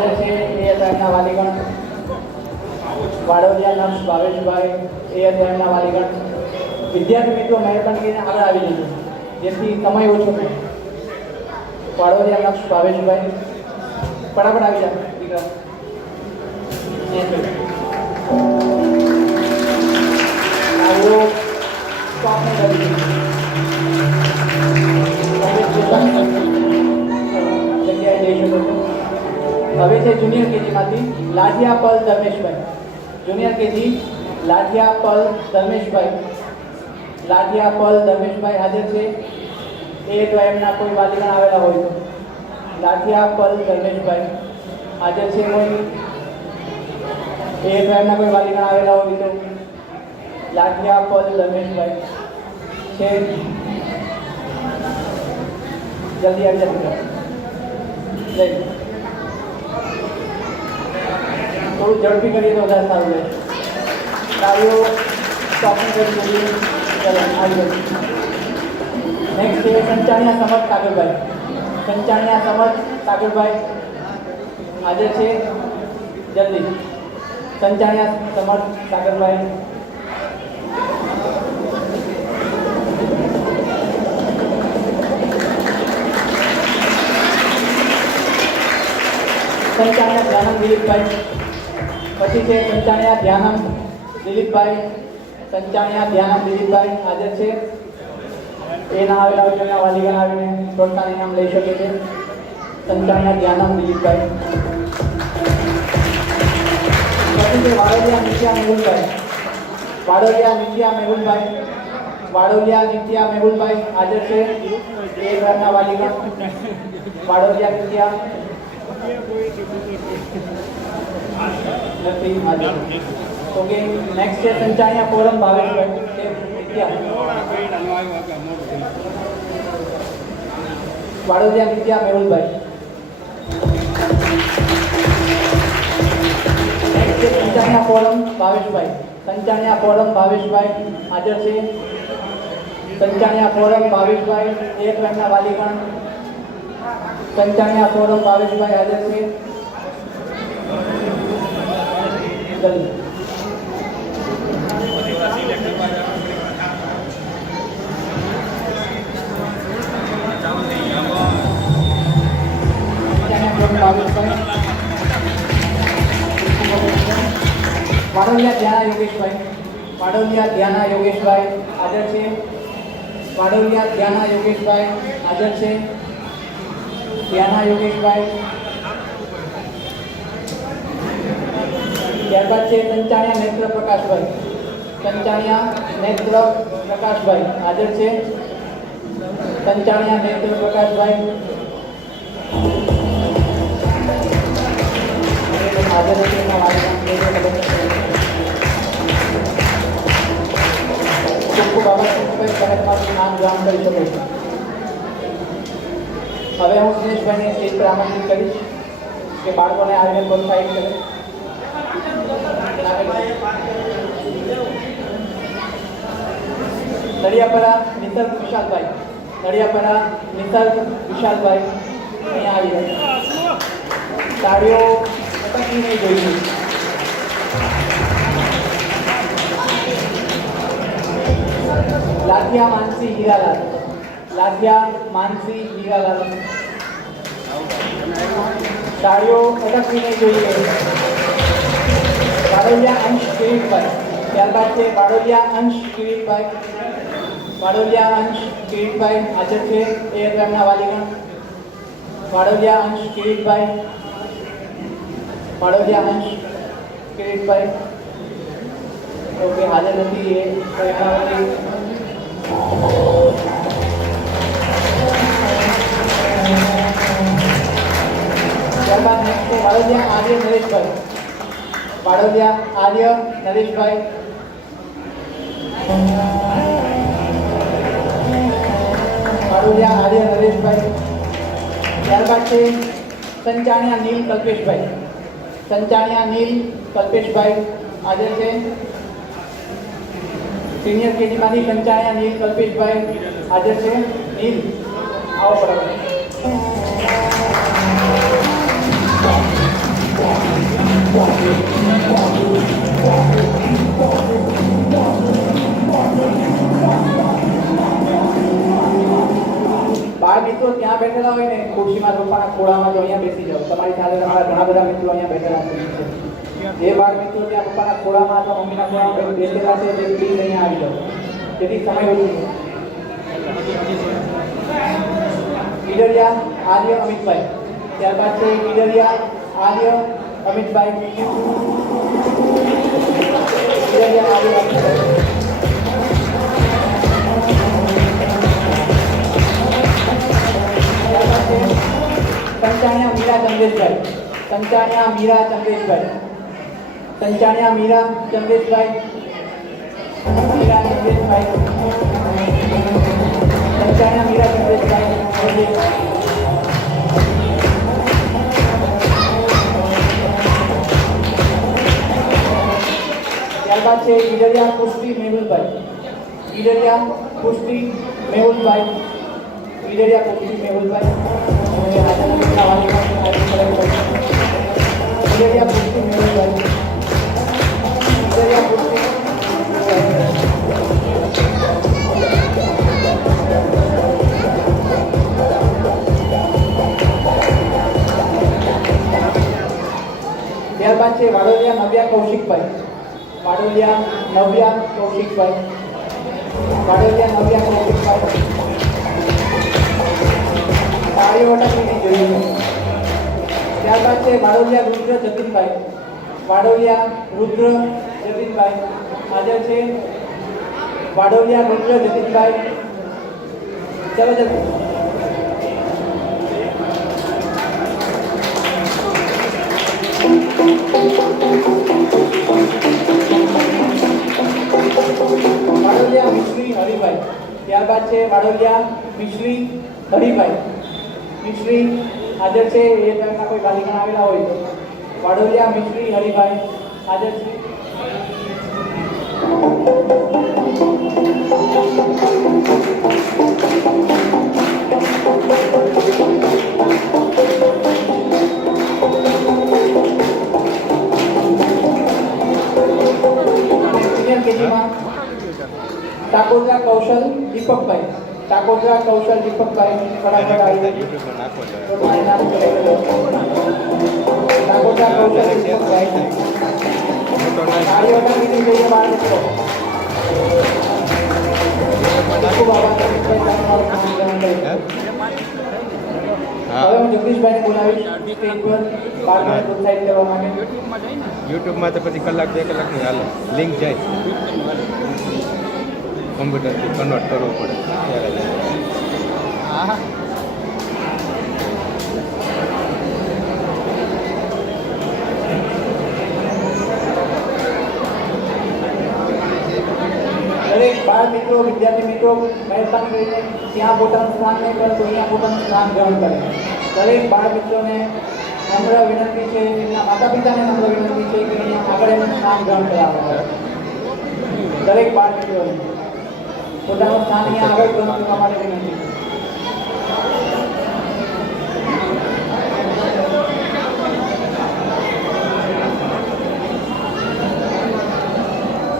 છે એ એમના વાલીગણ વાડોદિયા નક્ષ ભાવેશભાઈ એ એમના વાલીગણ વિદ્યાર્થી મિત્રો મહેરબાની કરીને આગળ આવી જજો જેથી સમય ઓછો થાય. વાડોદિયા નક્ષ ભાવેશભાઈ ફટાફટ આવી જાય દીકરા. આવો સ્ટોપ નહીં કરી જગ્યાએ જઈ શકો છો. હવે છે જુનિયર કેજીમાંથી લાઠિયા પલ ધર્મેશભાઈ. જુનિયર કેજી લાઠિયા પલ ધર્મેશભાઈ. લાઠિયા પલ ધર્મેશભાઈ હાજર છે એ તો એમના કોઈ વાલીગણ આવેલા હોય તો. લાઠિયા પલ ધર્મેશભાઈ હાજર છે કોઈ એ તો એમના કોઈ વાલીગણ આવેલા હોય તો. લાઠિયા પલ ધર્મેશભાઈ છે જલ્દી આવી જશે. જય થોડું ઝડપી કરીએ તો વધારે સારું રહે. તાળીઓ સ્ટોપિંગ કરી દઈએ. ચાલો આવી જશે. નેક્સ્ટ છે સંચાણિયા સમર્થ સાગરભાઈ. સંચાણિયા સમર્થ સાગરભાઈ હાજર છે જલ્દી. સંચાણિયા સમર્થ સાગરભાઈ સંચાણિયા ધ્યાનંદ દિલીપભાઈ. પછી છે સંચાણિયા ધ્યાનંદ દિલીપભાઈ. સંચાણિયા ધ્યાનંદ દિલીપભાઈ હાજર છે એ ના આવેલા હોય તો વાલીગણ આવીને પ્રોત્સાહન ઇનામ લઈ શકે છે. સંચાણિયા ધ્યાનંદ દિલીપભાઈ. પછી છે વાડોદિયા નિત્યા મેહુલભાઈ. વાડોદિયા નિત્યા મેહુલભાઈ. વાડોદિયા નિત્યા મેહુલભાઈ હાજર છે એ ઘરના વાલીગણ. વાડોદિયા નિત્યા નથી હાજર. ઓકે નેક્સ્ટ છે સંચાણિયા ફોરમ ભાવેશભાઈ. વાડોદિયા નિત્યા મેહુલભાઈ. નેક્સ્ટ છે સંચાણિયા ફોરમ ભાવેશભાઈ. સંચાણિયા ફોરમ ભાવેશભાઈ હાજર છે. સંચાણિયા ફોરમ ભાવેશભાઈ એક એમના વાલીગણ. સંચાણિયા ફોરમ ભાવેશભાઈ હાજર છે જલ્દી. વાડોદિયા ધ્યાના યોગેશભાઈ. વાડોદિયા ધ્યાના યોગેશભાઈ હાજર છે. વાડોદિયા ધ્યાના યોગેશભાઈ હાજર છે. ધ્યાના યોગેશભાઈ. ત્યારબાદ છે સંચાણિયા નેત્ર પ્રકાશભાઈ. સંચાણિયા નેત્ર પ્રકાશભાઈ હાજર છે. સંચાણિયા નેત્ર પ્રકાશભાઈ હાજર છે. ખૂબ બાબત કાર્યક્રમનું નામ ગ્રહણ કરી શકો છો. હવે હું દિનેશભાઈને સ્ટેજ પર આમંત્રિત કરીશ કે બાળકોને આવીને પ્રોત્સાહિત કરે. નડિયાપરા નિસર્ગ વિશાલભાઈ. નડિયાપરા નિસર્ગ વિશાલભાઈ અહીંયા આવી જાય. તાળીઓ અટકી નહીં જોઈએ. લાઠિયા માનસી હીરાલાલ. લાઠિયા માનસી હીરાલાલ. તાળીઓ અટકવી નહીં જોઈએ. વાડોદિયા અંશ કિરીટભાઈ. ત્યારબાદ છે વાડોદિયા અંશ કિરીટભાઈ. વાડોદિયા અંશ કિરીટભાઈ હાજર છે એ એમના વાલીગણ. વાડોદિયા અંશ કિરીટભાઈ. વાડોદિયા અંશ કિરીટભાઈ ઓકે હાજર નથી એ ત્યારબાદ નેક્સ્ટ છે વાડોદિયા આર્ય નરેશભાઈ. વાડોદિયા આર્ય નરેશભાઈ. વાડોદિયા આર્ય નરેશભાઈ. ત્યારબાદ છે સંચાણિયા નીલ કલ્પેશભાઈ. સંચાણિયા નીલ કલ્પેશભાઈ હાજર છે. સિનિયર કેજીમાંથી સંચાણિયા નીલ કલ્પેશભાઈ હાજર છે. નીલ આવો બરાબર. બેઠેલા હોય ને ખુરશીમાં પપ્પાના ખોળામાં તો અહીંયા બેસી જાઓ. તમારી સાથે તમારા ઘણા બધા મિત્રો અહીંયા બેઠેલા છે. જે બાળ મિત્રો ત્યાં પપ્પાના ખોળામાં અથવા મમ્મીના ખોળામાં બેસેલા છે તે પ્લીઝ અહીંયા આવી જાઓ. જેથી સમય ઓછો છે. ઈડરિયા આર્ય અમિતભાઈ. ત્યારબાદ છે ઈડરિયા આર્ય અમિતભાઈ. ઈડરિયા આર્ય અમિતભાઈ. સંચાણિયા મીરા ચંદ્રેશભાઈ. સંચાણિયા મીરા ચંદ્રેશભાઈ. સંચાણિયા મીરા ચંદ્રેશભાઈ. મીરા ચંદ્રેશભાઈ. સંચાણિયા મીરા ચંદ્રેશભાઈ. ત્યારબાદ છે ઈડરિયા પુષ્ટિ મેહુલભાઈ. ઈડરિયા પુષ્ટિ મેહુલભાઈ. ઈડરિયા પુષ્ટિ મેહુલભાઈ. ઈડરિયા પુષ્ટિ મેહુલભાઈ. ઈડરિયા પુષ્ટિ ત્યારબાદ છે વાડોલિયા નવ્યા કૌશિકભાઈ. વાડોલિયા નવ્યા કૌશિકભાઈ. વાડોલિયા નવ્યા કૌશિકભાઈ. તાળીઓ વટાવીને જોઈએ. ત્યારબાદ છે વાડોલિયા રુદ્ર જતીનભાઈ. વાડોલિયા રુદ્ર જતીનભાઈ હાજર છે. વાડોલિયા રુદ્ર જતીનભાઈ. ચલો જલ્દી. વાડોલિયા મિશ્રી હરિભાઈ. ત્યારબાદ છે વાડોલિયા મિશ્રી હરિભાઈ. મિશ્રી હાજર છે. એ ટાઈમના કોઈ બાલિકા આવેલા હોય તો વાડોલિયા મિશ્રી હરિભાઈ હાજર છે. ટાકોદરા કૌશલ દીપકભાઈ. ટાકોદરા કૌશલ દીપકભાઈ ફટાફટ આવી. ટાકોદરા કૌશલ દીપકભાઈ. ગાડી વટાવીને જોઈએ બહાર મિત્રો. ખૂબ આભાર દીપકભાઈ. હવે હું જગદીશભાઈને બોલાવીશ સ્ટેજ પર બાળકોને પ્રોત્સાહિત કરવા માટે. યુટ્યુબમાં તો પછી કલાક 2 કલાકની હાલે લિંક જાય કમ્પ્યુટરથી કન્વર્ટ કરવું પડે ત્યારે. હા દરેક બાળ મિત્રો વિદ્યાર્થી મિત્રો મહેરબાની કરીને ત્યાં પોતાનું સ્થાન નહીં પરંતુ અહીંયા પોતાનું સ્થાન ગ્રહણ કરે. દરેક બાળ મિત્રોને નમ્ર વિનંતી છે, એમના માતા પિતાને નમ્ર વિનંતી છે કે અહીંયા આગળ એમનું સ્થાન ગ્રહણ કરાવે. દરેક બાળ મિત્રોને પોતાનું સ્થાન અહીંયા આગળ ગ્રહણ કરવા માટે વિનંતી.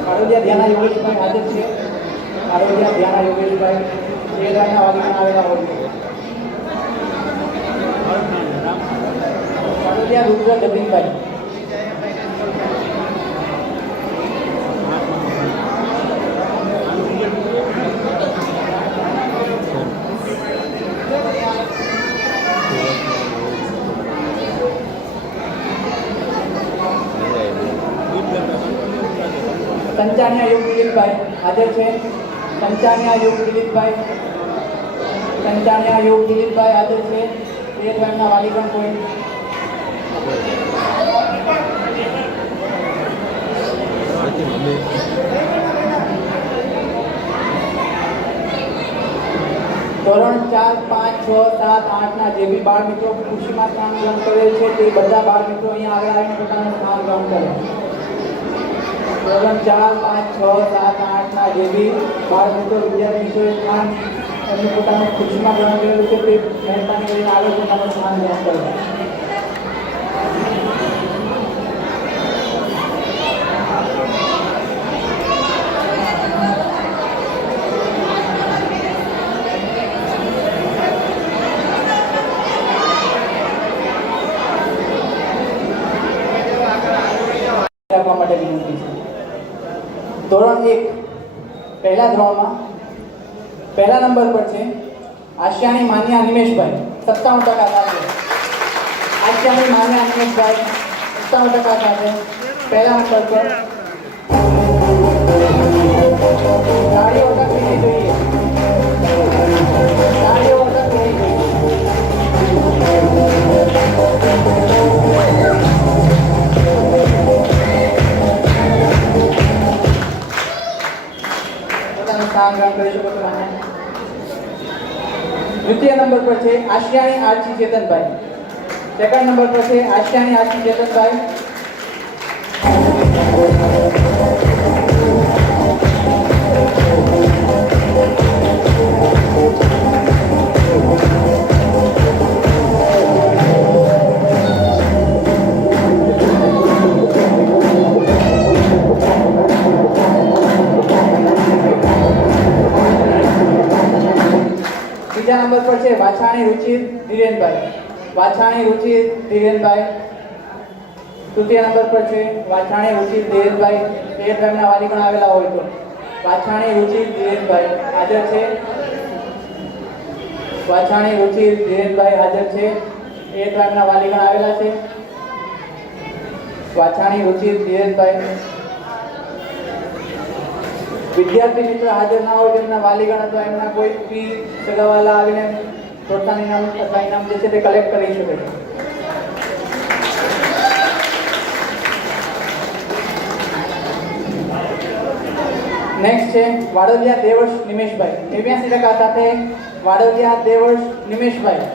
આરોગ્યા ધ્યાના યોગેશભાઈ હાજર છે. આરોગ્યા ધ્યાના યોગેશભાઈ જે ગાયના વાલીમાં આવેલા હોય. આરોગ્યા રુદ્ર જતીનભાઈ. સંચાણિયા યુગ દિલીપભાઈ હાજર છે. સંચાણિયા યુગ દિલીપભાઈ. સંચાણિયા યુગ દિલીપભાઈ હાજર છે. તે એમના વાલીગણ કોઈ ધોરણ 4, 5, 6, 7, 8ના જે બી બાળ મિત્રો ખુશીમાં સ્થાન ગ્રહણ કરેલ છે તે બધા બાળ મિત્રો અહીંયા આગળ આવીને પોતાનું સ્થાન ગ્રહણ કરે. ધોરણ 4, 5, 6, 7, 8ના જે બી બાળ મિત્રો વિદ્યાર્થી મિત્રોએ સ્થાન એમનું પોતાનું ખુશીમાં ગ્રહણ કરેલું છે તે મહેરબાની કરીને આગળ પોતાનું સ્થાન ગ્રહણ કરે. ધોરણ 1 પહેલા ધોરણમાં પહેલા નંબર પર છે આશિયાની માન્યા નિમેશભાઈ 57% સાથે. આશિયાની માન્યા નિમેશભાઈ 57% સાથે પહેલા નંબર પર. તાળીઓ વગાડવી જોઈએ. તાળીઓ વગાડવી જોઈએ. પોતાનું સ્થાન ગ્રહણ કરી શકો છો. દ્વિતીય નંબર પર છે આશિયાની આરતી ચેતનભાઈ. સેકન્ડ નંબર પર છે આશિયાની આરતી ચેતનભાઈ. ત્રીજા નંબર પર છે વાછાણી રુચિર ધીરેનભાઈ. વાછાણી રુચિર ધીરેનભાઈ. તૃતીય નંબર પર છે વાછાણી રુચિર ધીરેનભાઈ. એ તેમના વાલીગણ આવેલા હોય તો વાછાણી રુચિર ધીરેનભાઈ હાજર છે. વાછાણી રુચિર ધીરેનભાઈ હાજર છે. એ તેમના વાલીગણ આવેલા છે. વાછાણી રુચિર ધીરેનભાઈ. વિદ્યાર્થી મિત્ર હાજર ના હોય તેમના વાલીગણ અથવા એમના કોઈ ફી સગાવાલા આવીને પ્રોત્સાહન ઇનામ અથવા ઇનામ જે છે તે કલેક્ટ કરી શકે છે. નેક્સ્ટ છે વાડોલિયા દેવર્ષ નિમેશભાઈ. 83% સાથે વાડોલિયા દેવર્ષ નિમેશભાઈ.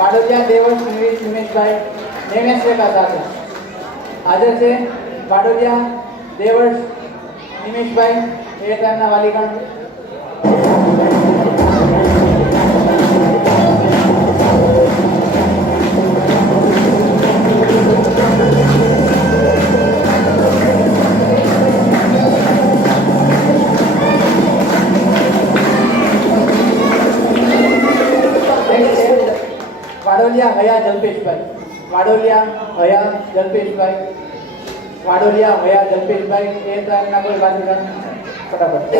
વાડોલિયા દેવર્ષ નિમેશભાઈ 83% સાથે હાજર છે. વાડોલિયા દેવર્ષ નિમેશભાઈ. એ તેમના વાલીગણ. વાડોલિયા હયા જલ્પેશભાઈ. વાડોલિયા હયા જલ્પેશભાઈ. વાડોલિયા હયા જલ્પેશભાઈ. એ તેમના કોઈ વાલીગણ. ફટાફટ.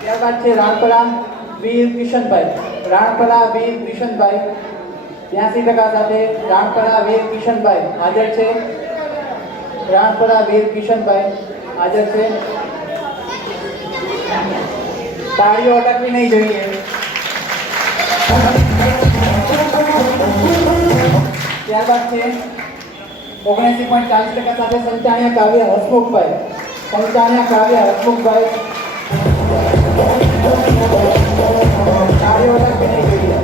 ત્યારબાદ છે રાણપરા વીર કિશનભાઈ. રાણપરા વીર કિશનભાઈ 83% સાથે રાણપરા વીર કિશનભાઈ હાજર છે. રાણપરા વીર કિશનભાઈ હાજર છે. તાળીઓ અટકવી નહીં જોઈએ. ત્યારબાદ છે 79.40% સાથે સંચાણિયા કાવ્ય હસમુખભાઈ. સંચાણિયા કાવ્ય હસમુખભાઈ. તાળીઓ અટકવી નહીં જોઈએ.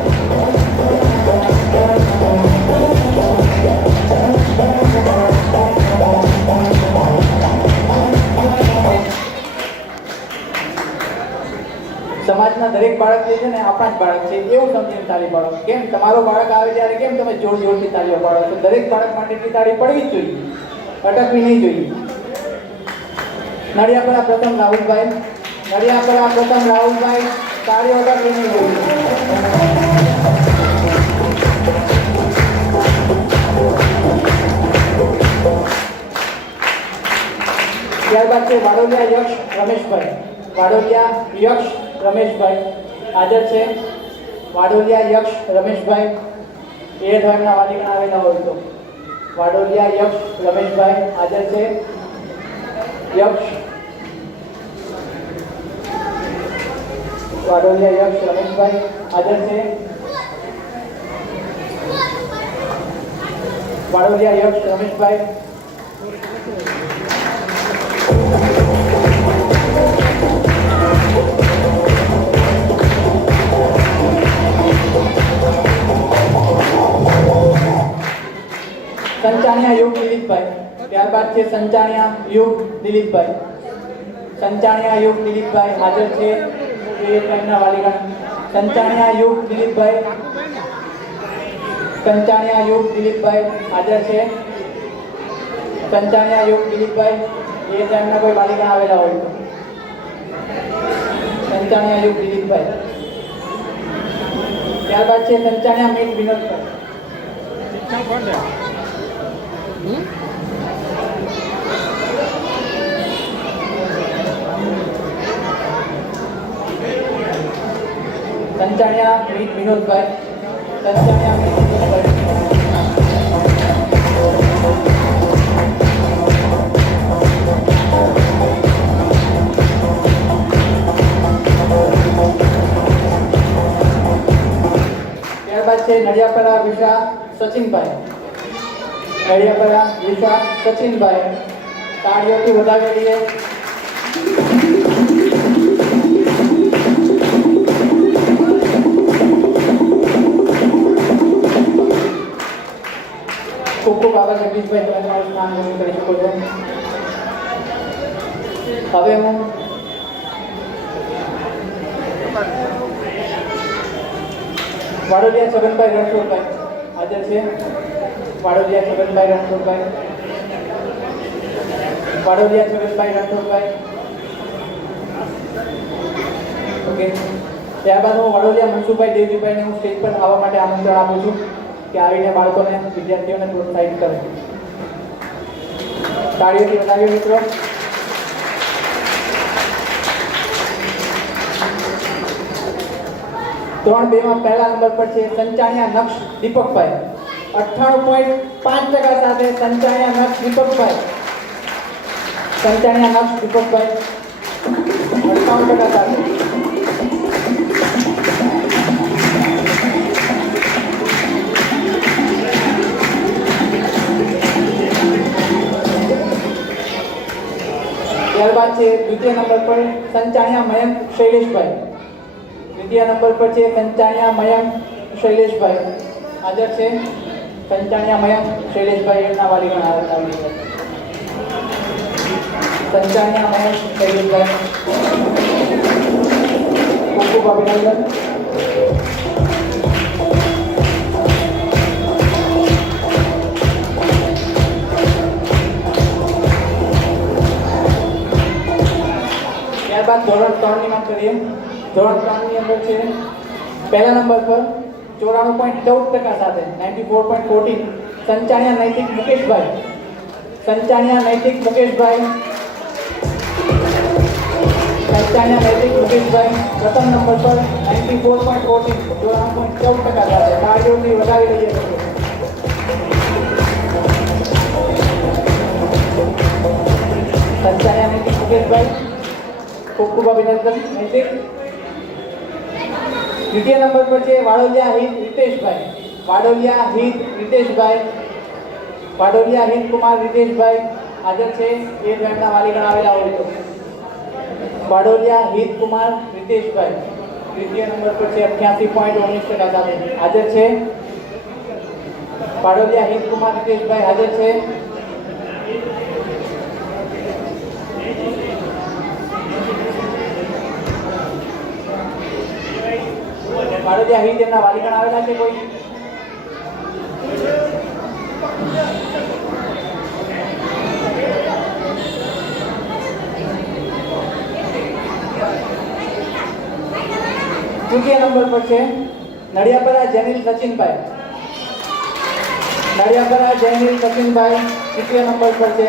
સમાજના દરેક બાળક જે છે ને આપણા જ બાળક છે એવું સમજીને તાળી પાડો. કેમ તમારો બાળક આવે ત્યારે કેમ તમે જોર જોરથી તાળીઓ પાડો છો? દરેક બાળક માટે એટલી તાળી પડવી જ જોઈએ, અટકવી નહીં જોઈએ. નડિયાપરા પ્રથમ રાહુલભાઈ. નડિયાપરા પ્રથમ રાહુલભાઈ. તાળીઓ અટકવી નહીં જોઈએ. ત્યારબાદ છે વાડોલિયા યક્ષ રમેશભાઈ. વાડોલિયા યક્ષ રમેશભાઈ હાજર છે. વાડોલિયા યક્ષ રમેશભાઈ. એ ધર્મના વાલીગણ આવેલા હોય તો વાડોલિયા યક્ષ રમેશભાઈ હાજર છે. યક્ષ વાડોલિયા યક્ષ રમેશભાઈ હાજર છે. વાડોલિયા યક્ષ રમેશભાઈ. સંચાણિયા યુગ દિલીપભાઈ. ત્યારબાદ છે સંચાણિયા યુગ દિલીપભાઈ. સંચાણિયા યુગ દિલીપભાઈ હાજર છે. એ તેમના વાલીગણ. સંચાણિયા યુગ દિલીપભાઈ. સંચાણિયા યુગ દિલીપભાઈ હાજર છે. સંચાણિયા યુગ દિલીપભાઈ. એ તેમના કોઈ વાલીગણ આવેલા હોય તો સંચાણિયા યુગ દિલીપભાઈ. ત્યારબાદ છે સંચાણિયા મીત વિનોદભાઈ. સંચાણિયા મીત વિનોદભાઈ. સંચાણિયા મીત વિનોદભાઈ. ત્યારબાદ છે નડિયાપરા વિશા સચિનભાઈ. નડિયાપરા વિશા સચિનભાઈ. તાળીઓથી વધાવી દઈએ. ખૂબ ખૂબ આભાર જગદીશભાઈ, તમે તમારું સ્થાન ગ્રહણ કરી શકો છો. હવે હું વાડોલિયા છગનભાઈ રણછોડભાઈ હાજર છે. વાડોલિયા છગનભાઈ રણછોડભાઈ. વાડોલિયા છગનભાઈ રણછોડભાઈ. ઓકે. ત્યારબાદ હું વાડોલિયા મનસુખભાઈ દેવજીભાઈને હું સ્ટેજ પર આવવા માટે આમંત્રણ આપું છું કે આવીને બાળકોને વિદ્યાર્થીઓને પ્રોત્સાહિત કરે. તાળીઓથી વધાવીએ મિત્રો. ધોરણ 2 માં પહેલા નંબર પર છે સંચાણિયા નક્ષ દીપકભાઈ. 98.5% સાથે સંચાણિયા નક્ષ દીપકભાઈ. સંચાણિયા નક્ષ દીપકભાઈ 58% સાથે. ત્યારબાદ છે દ્વિતીય નંબર પર સંચાણિયા મયંક શૈલેષભાઈ. દ્વિતીય નંબર પર છે સંચાણિયા મયંક શૈલેષભાઈ હાજર છે. સંચાણિયા મયંક શૈલેષભાઈ એમના વાલીગણ આવી છે. સંચાણિયા મયંક શૈલેષભાઈ ખૂબ ખૂબ અભિનંદન. ત્યારબાદ ધોરણ 3 ની વાત કરીએ. ધોરણ 3 ની અંદર છે પહેલા નંબર પર 94.14% સાથે 94.14 સંચાણિયા નૈતિક મુકેશભાઈ. સંચાણિયા નૈતિક મુકેશભાઈ. સંચાણિયા નૈતિક મુકેશભાઈ પ્રથમ નંબર પર 94.14 94.14% સાથે. તાળીઓથી વધાવી લઈએ. સંચાણિયા નૈતિક મુકેશભાઈ ખૂબ ખૂબ અભિનંદન. નૈતિક. દ્વિતીય નંબર પર છે વાડોલિયા હિત રીતેશભાઈ. વાડોલિયા હિત રીતેશભાઈ. વાડોલિયા હિત કુમાર રીતેશભાઈ હાજર છે. એ જ એમના વાલીગણ આવેલા હોય તો. વાડોલિયા હિત કુમાર રીતેશભાઈ દ્વિતીય નંબર પર છે 88.19% સાથે હાજર છે. વાડોલિયા હિત કુમાર રીતેશભાઈ હાજર છે. વાડોલિયા હિત એમના વાલીગણ આવેલા છે કોઈ? તૃતીય નંબર પર છે નડિયાપરા જૈનિલ સચિનભાઈ. નડિયાપરા જૈનિલ સચિનભાઈ તૃતીય નંબર પર છે.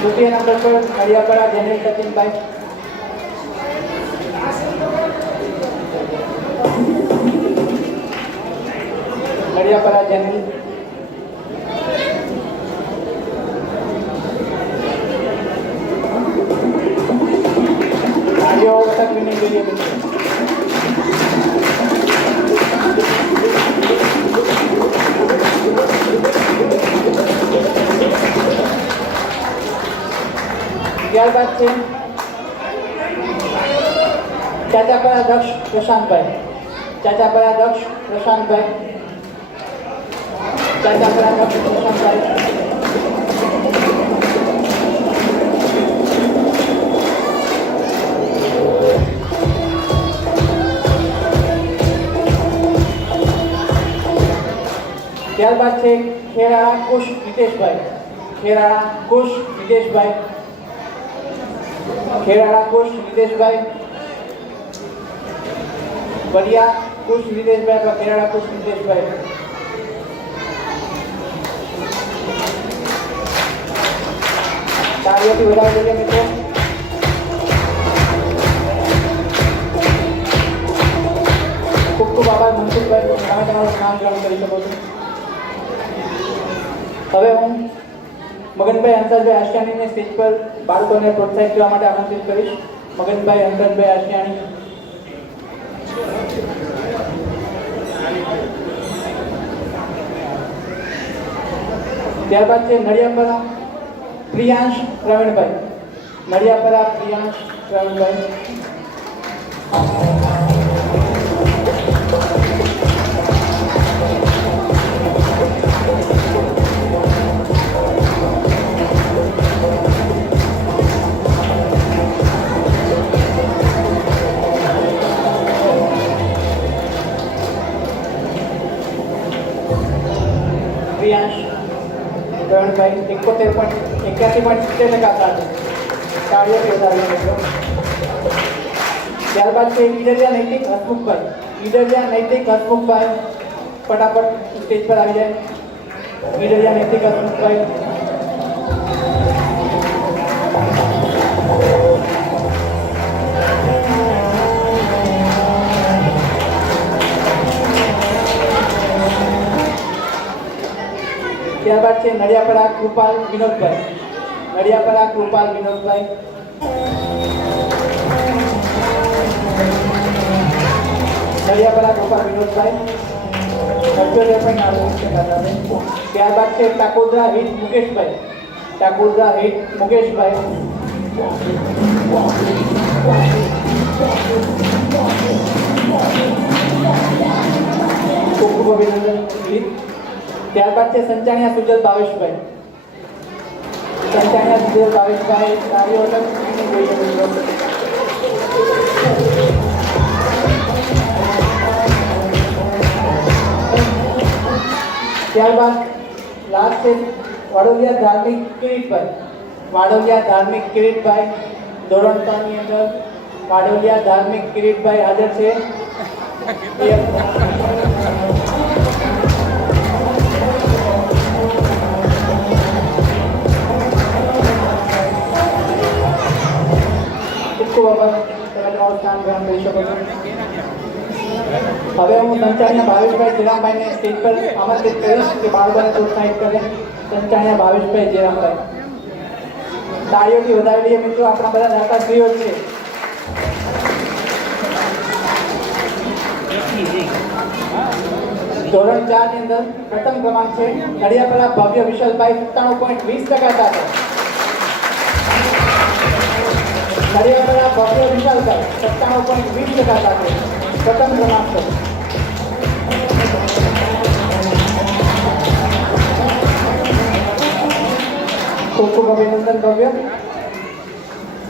તૃતીય નંબર પર નડિયાપરા જૈનિલ સચિનભાઈ. નડિયાપરા જૈનિલ. આજો તક વિની જોઈએ મિત્રો. ત્યારબાદ છે ચાચાપરા દક્ષ પ્રશાંતભાઈ. ચાચાપરા દક્ષ પ્રશાંતભાઈ. ચાચાપરા દક્ષ પ્રશાંતભાઈ. ત્યારબાદ છે ખેરાળા કુશ નિતેશભાઈ. ખેરાળા કુશ નિતેશભાઈ ખેરાળા કુશ નિતેશભાઈ, વડિયા કુશ નિતેશભાઈ અથવા ખેરાળા કુશ નિતેશભાઈ. તાળીઓથી વધાવી દઈએ મિત્રો. ખૂબ ખૂબ આભાર મનસુખભાઈ, તમે તમારું નામ ગ્રહણ કરી શકો છો. હવે હું મગનભાઈ હંસરાજભાઈ આશિયાણીને સ્ટેજ પર બાળકોને પ્રોત્સાહિત કરવા માટે આમંત્રિત કરીશ. મગનભાઈ હંસરાજભાઈ આશિયાણી. ત્યારબાદ છે નડિયાપરા પ્રિયાંશ પ્રવીણભાઈ. નડિયાપરા પ્રિયાંશ પ્રવીણભાઈ. પ્રિયાંશ પ્રવીણભાઈ 71.81.70% સાથે તાળીઓથી વધાવીએ મિત્રો. ત્યારબાદ છે ઈડરિયા નૈતિક હસમુખભાઈ. ઈડરિયા નૈતિક હસમુખભાઈ ફટાફટ સ્ટેજ પર આવી જાય. ઈડરિયા નૈતિક હસમુખભાઈ. ત્યારબાદ છે નડિયાપરા કૃપાલ વિનોદભાઈ. નડિયાપરા કૃપાલ વિનોદભાઈ. નડિયાપરા કૃપાલ વિનોદભાઈ 78.98%. ત્યારબાદ છે ટાકોદરા હિત મુકેશભાઈ. ટાકોદરા હિત મુકેશભાઈ. ખૂબ ખૂબ અભિનંદન હિત. ત્યારબાદ છે સંચાણિયા સુજલ ભાવેશભાઈ. સંચાણિયા સુજલ ભાવેશભાઈ સારી ઓળખ જોઈએ મિત્રો. ત્યારબાદ લાસ્ટ છે વાડોલિયા ધાર્મિક કિરીટભાઈ. વાડોલિયા ધાર્મિક કિરીટભાઈ ધોરણ 3 ની અંદર વાડોલિયા ધાર્મિક કિરીટભાઈ હાજર છે. હવે હું સંચાણિયા ભાવેશભાઈ જેરામભાઈને સ્ટેજ પર આમંત્રિત કરીશ કે બાળકોને પ્રોત્સાહિત કરે. સંચાણિયા ભાવેશભાઈ જેરામભાઈ. તાળીઓથી વધાવી લઈએ મિત્રો. આપણા બધા દાતાશ્રીઓ છે. ધોરણ 4 ની અંદર પ્રથમ ક્રમાંક છે નડિયાપરા ભવ્ય વિશાલભાઈ 97.20% સાથે. નડિયાપરા ભવ્ય વિશાલભાઈ 97.20% સાથે પ્રથમ ક્રમાંક છે. ખૂબ ખૂબ અભિનંદન ભવ્ય.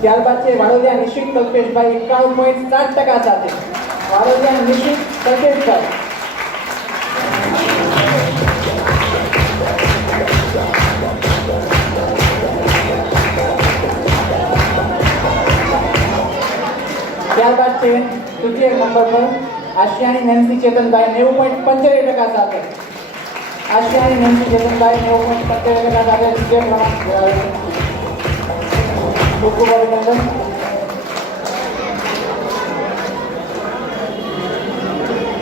ત્યારબાદ છે વાડોદિયા નિશિત કલ્પેશભાઈ 91.60% સાથે. વાડોદિયા નિશિત કલ્પેશભાઈ. ત્યારબાદ છે તૃતીય નંબર પર આશિયાણી નેન્સી ચેતનભાઈ 90.75% સાથે. આશિયાણી નેન્સી ચેતનભાઈ 90.75% સાથે તૃતીય ક્રમાંક ધરાવે છે. ખૂબ ખૂબ અભિનંદન.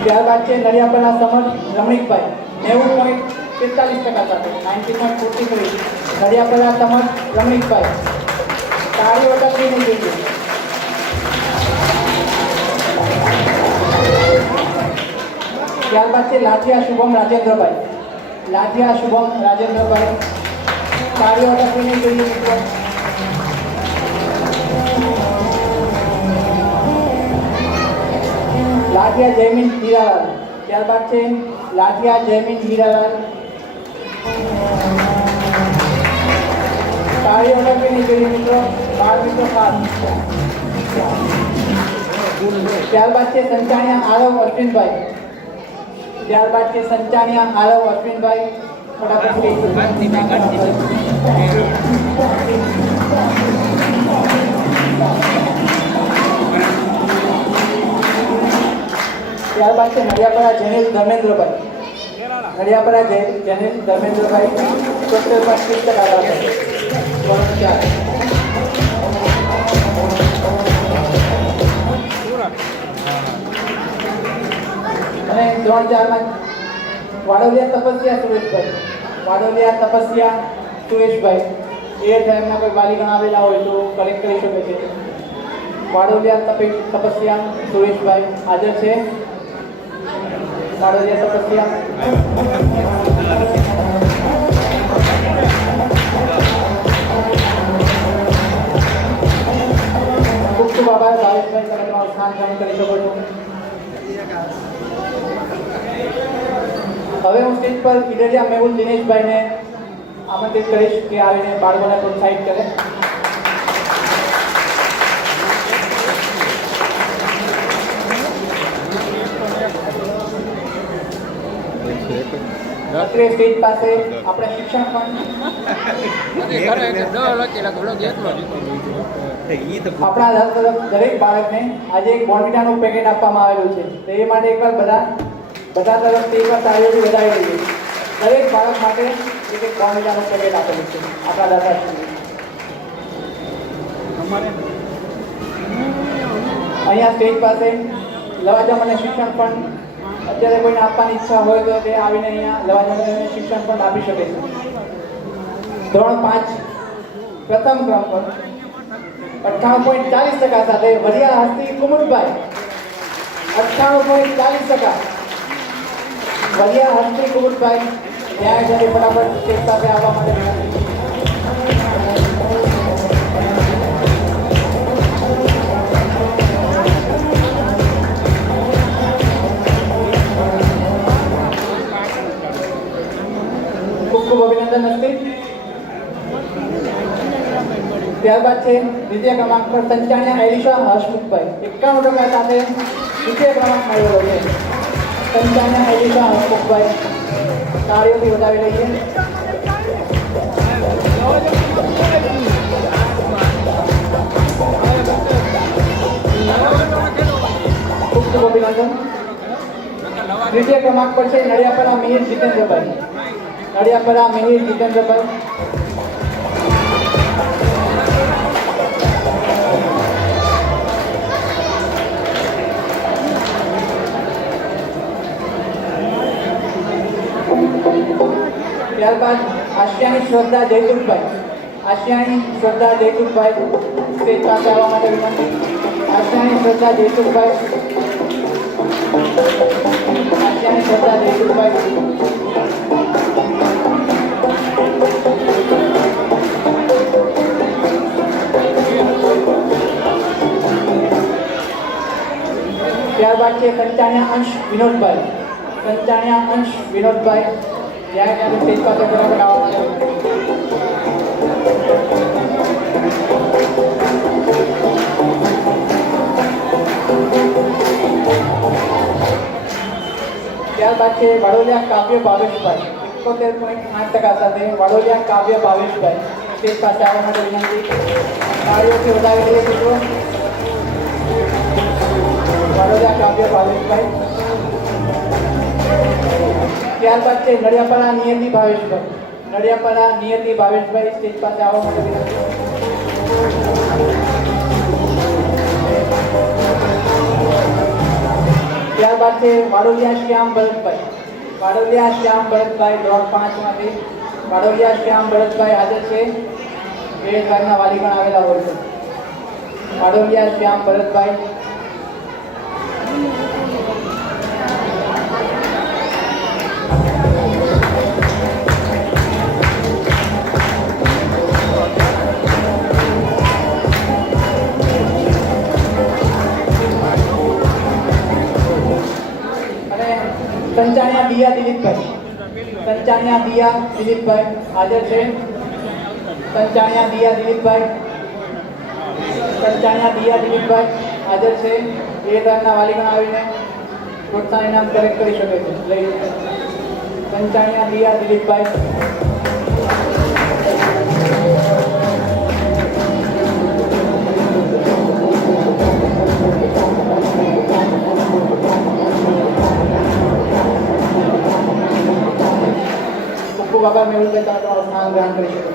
ત્યારબાદ છે નડિયાપરા સમર્થ રમણીકભાઈ 90.43% સાથે 90.43. નડિયાપરા સમર્થ રમણીકભાઈ. તાળીઓ ટકવીને જોઈએ. ત્યારબાદ છે લાઠિયા શુભમ રાજેન્દ્રભાઈ. લાઠિયા શુભમ રાજેન્દ્રભાઈ. તાળીઓ ટકવીને જોઈએ મિત્રો. લાઠિયા જયમીન હીરાલાલ. ત્યારબાદ છે લાઠિયા જયમીન હીરાલાલ. તાળીઓ ટકવીને જોઈએ મિત્રો. 12 મિત્રો ખાસ. ત્યારબાદ છે સંચાણિયા આરવ અશ્વિનભાઈ. ત્યારબાદ છે સંચાણિયા આરવ અશ્વિનભાઈ. ફટાફટ ત્યારબાદ છે નડિયાપરા જેનિલ ધર્મેન્દ્રભાઈ. નડિયાપરા જેનિલ ધર્મેન્દ્રભાઈ 70.30% આવે છે. ધોરણ 4. અને ધોરણ 4 માં વાડોલિયા તપસ્યા સુરેશભાઈ. વાડોલિયા તપસ્યા સુરેશભાઈ. એ ટાઈમના કોઈ વાલીગણ આવેલા હોય તો કલેક્ટ કરી શકે છે. વાડોલિયા તપસ્યા સુરેશભાઈ હાજર છે. વાડોલિયા તપસ્યા. ખૂબ ખૂબ આભાર ભાવેશભાઈ, તમે તમારું સ્થાન ગ્રહણ કરી શકો છો. હવે હું સ્ટેજ પર ઈડરિયા મેહુલ દિનેશભાઈને આમંત્રિત કરીશ કે આવીને બાળકોને પ્રોત્સાહિત કરે. અત્રે સ્ટેજ પાસે આપણે શિક્ષણ પણ આપણા દરેક બાળકને આજે એક બોર્નવિટાનું પેકેટ આપવામાં આવેલું છે. તો એ માટે એકવાર બધા તરફથી એકવાર તાળીઓથી વધાવી દઈએ. દરેક બાળક માટે એક બોર્નવિટાનું પેકેટ આપેલું છે આપણા દાદાશ્રી. અહીંયા સ્ટેજ પાસે લવાજમ અને શિક્ષણ પણ અત્યારે કોઈને આપવાની ઈચ્છા હોય તો તે આવીને અહીંયા લવાજમ અને શિક્ષણ પણ આપી શકે છે. ધોરણ 5 પ્રથમ ક્રમ પર 98.40% સાથે વરિયા હસ્તી કુમુદભાઈ. 98.40%. વરિયા હસ્તી કુમુદભાઈ ન્યાય જરી ફટાફટ સ્ટેજ પાસે આવવા માટે વિનંતી. ખૂબ ખૂબ અભિનંદન હસ્તી. ત્યારબાદ છે દ્વિતીય ક્રમાંક પર સંચાણિયા એલિશા હસમુખભાઈ. 91% સાથે દ્વિતીય ક્રમાંક મેળવેલો છે. સંચાણિયા એલિશા હસમુખભાઈ, તાળીઓથી વધાવી લઈએ. ખૂબ ખૂબ અભિનંદન. દ્વિતીય ક્રમાંક પર છે નડિયાપરા મિહિર જીતેન્દ્રભાઈ. નડિયાપરા મિહિર જીતેન્દ્રભાઈ. ત્યારબાદ આશિયાની શ્રદ્ધા જયતુકભાઈ. આશિયાની શ્રદ્ધા જયતુકભાઈ સ્ટેજ પાસે આવવા માટે વિનંતી. આશિયાની શ્રદ્ધા જયતુકભાઈ. આશિયાની શ્રદ્ધા જયતુકભાઈ. ત્યારબાદ છે કંચાણિયા અંશ વિનોદભાઈ. કંચાણિયા અંશ વિનોદભાઈ જ્યાં ત્યાં સ્ટેજ પાસે ફટાફટ આવવા માટે. ત્યારબાદ છે વાડોલિયા કાવ્ય ભાવેશભાઈ. 71.8% સાથે વાડોલિયા કાવ્ય ભાવેશભાઈ સ્ટેજ પાસે આવવા માટે વિનંતી. તાળીઓથી વધાવી લઈએ મિત્રો. વાડોલિયા કાવ્ય ભાવેશભાઈ. ત્યારબાદ છે નડિયાપરા નિયતિ ભાવેશભાઈ. નડિયાપરા નિયતિ ભાવેશભાઈ સ્ટેજ પાસે આવવા માટે વિનંતી. ત્યારબાદ છે વાડોલિયા શ્યામ ભરતભાઈ. વાડોલિયા શ્યામ ભરતભાઈ ધોરણ 5 માંથી વાડોલિયા શ્યામ ભરતભાઈ હાજર છે. બે ભાગના વાલીગણ આવેલા હોય છે. વાડોલિયા શ્યામ ભરતભાઈ. સંચાણિયા દિયા દિલીપભાઈ. સંચાણિયા દિયા દિલીપભાઈ હાજર છે. સંચાણિયા દિયા દિલીપભાઈ. સંચાણિયા દિયા દિલીપભાઈ હાજર છે. એ ટાઈમના વાલીગણ આવીને પ્રોત્સાહન ઇનામ કલેક્ટ કરી શકે છે. લઈ સંચાણિયા દિયા દિલીપભાઈ. ખૂબ આભાર મેળવું તમે તમારું સ્થાન ગ્રહણ કરી શકો.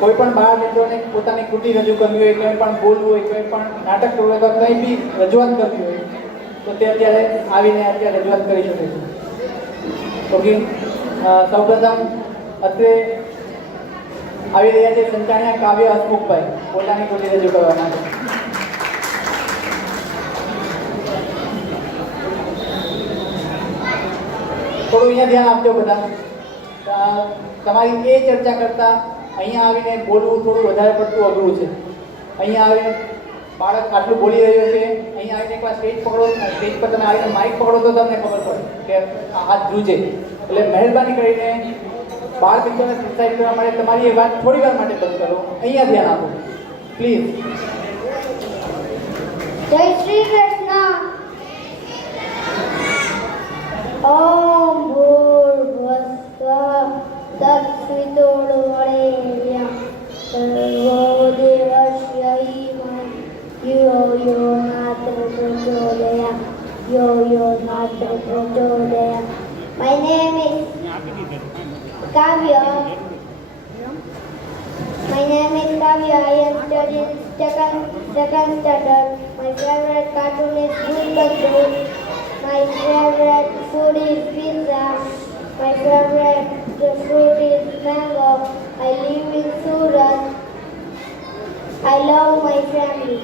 કોઈ પણ બાળ મિત્રોને પોતાની કૃતિ રજૂ કરવી હોય, કંઈ પણ બોલવું હોય, કંઈ પણ નાટક કરવું હોય, અથવા કંઈ બી રજૂઆત કરવી હોય તો તે અત્યારે આવીને અત્યારે રજૂઆત કરી શકે છે. ઓકે, સૌપ્રથમ અત્રે આવી રહ્યા છે સંચાણિયા કાવ્ય હસમુખભાઈ પોતાની કૃતિ રજૂ કરવા માટે. થોડું અહીંયા ધ્યાન આપજો બધા. તમારી એ ચર્ચા કરતા અહીંયા આવીને બોલવું થોડું વધારે પડતું અઘરું છે. અહીંયા આવીને બાળક આટલું બોલી રહ્યો છે, અહીંયા આવીને એકવાર સ્ટેજ પકડો, સ્ટેજ પર તમે આવીને માઇક પકડો તો તમને ખબર પડે કે આ હાથ ધ્રુજે. એટલે મહેરબાની કરીને બાળ મિત્રોને પ્રોત્સાહિત કરવા માટે તમારી એ વાત થોડી વાર માટે બંધ કરો. અહીંયા ધ્યાન આપો પ્લીઝ. જય શ્રી કૃષ્ણ. ઓમ ભૂર્ભુવસ્સઃ તત્સવિતુર્વરેણ્યં ભર્ગો દેવસ્ય ધીમહિ યો યો નાત્ર પ્રચોદયાત. યો યો નાત્ર પ્રચોદયાત. My name is Kavya. My name is Kavya. I am studying second standard. My favorite cartoon is Bulbul. My favorite food is pizza. My favorite fruit is mango. I live in Surat. I love my family.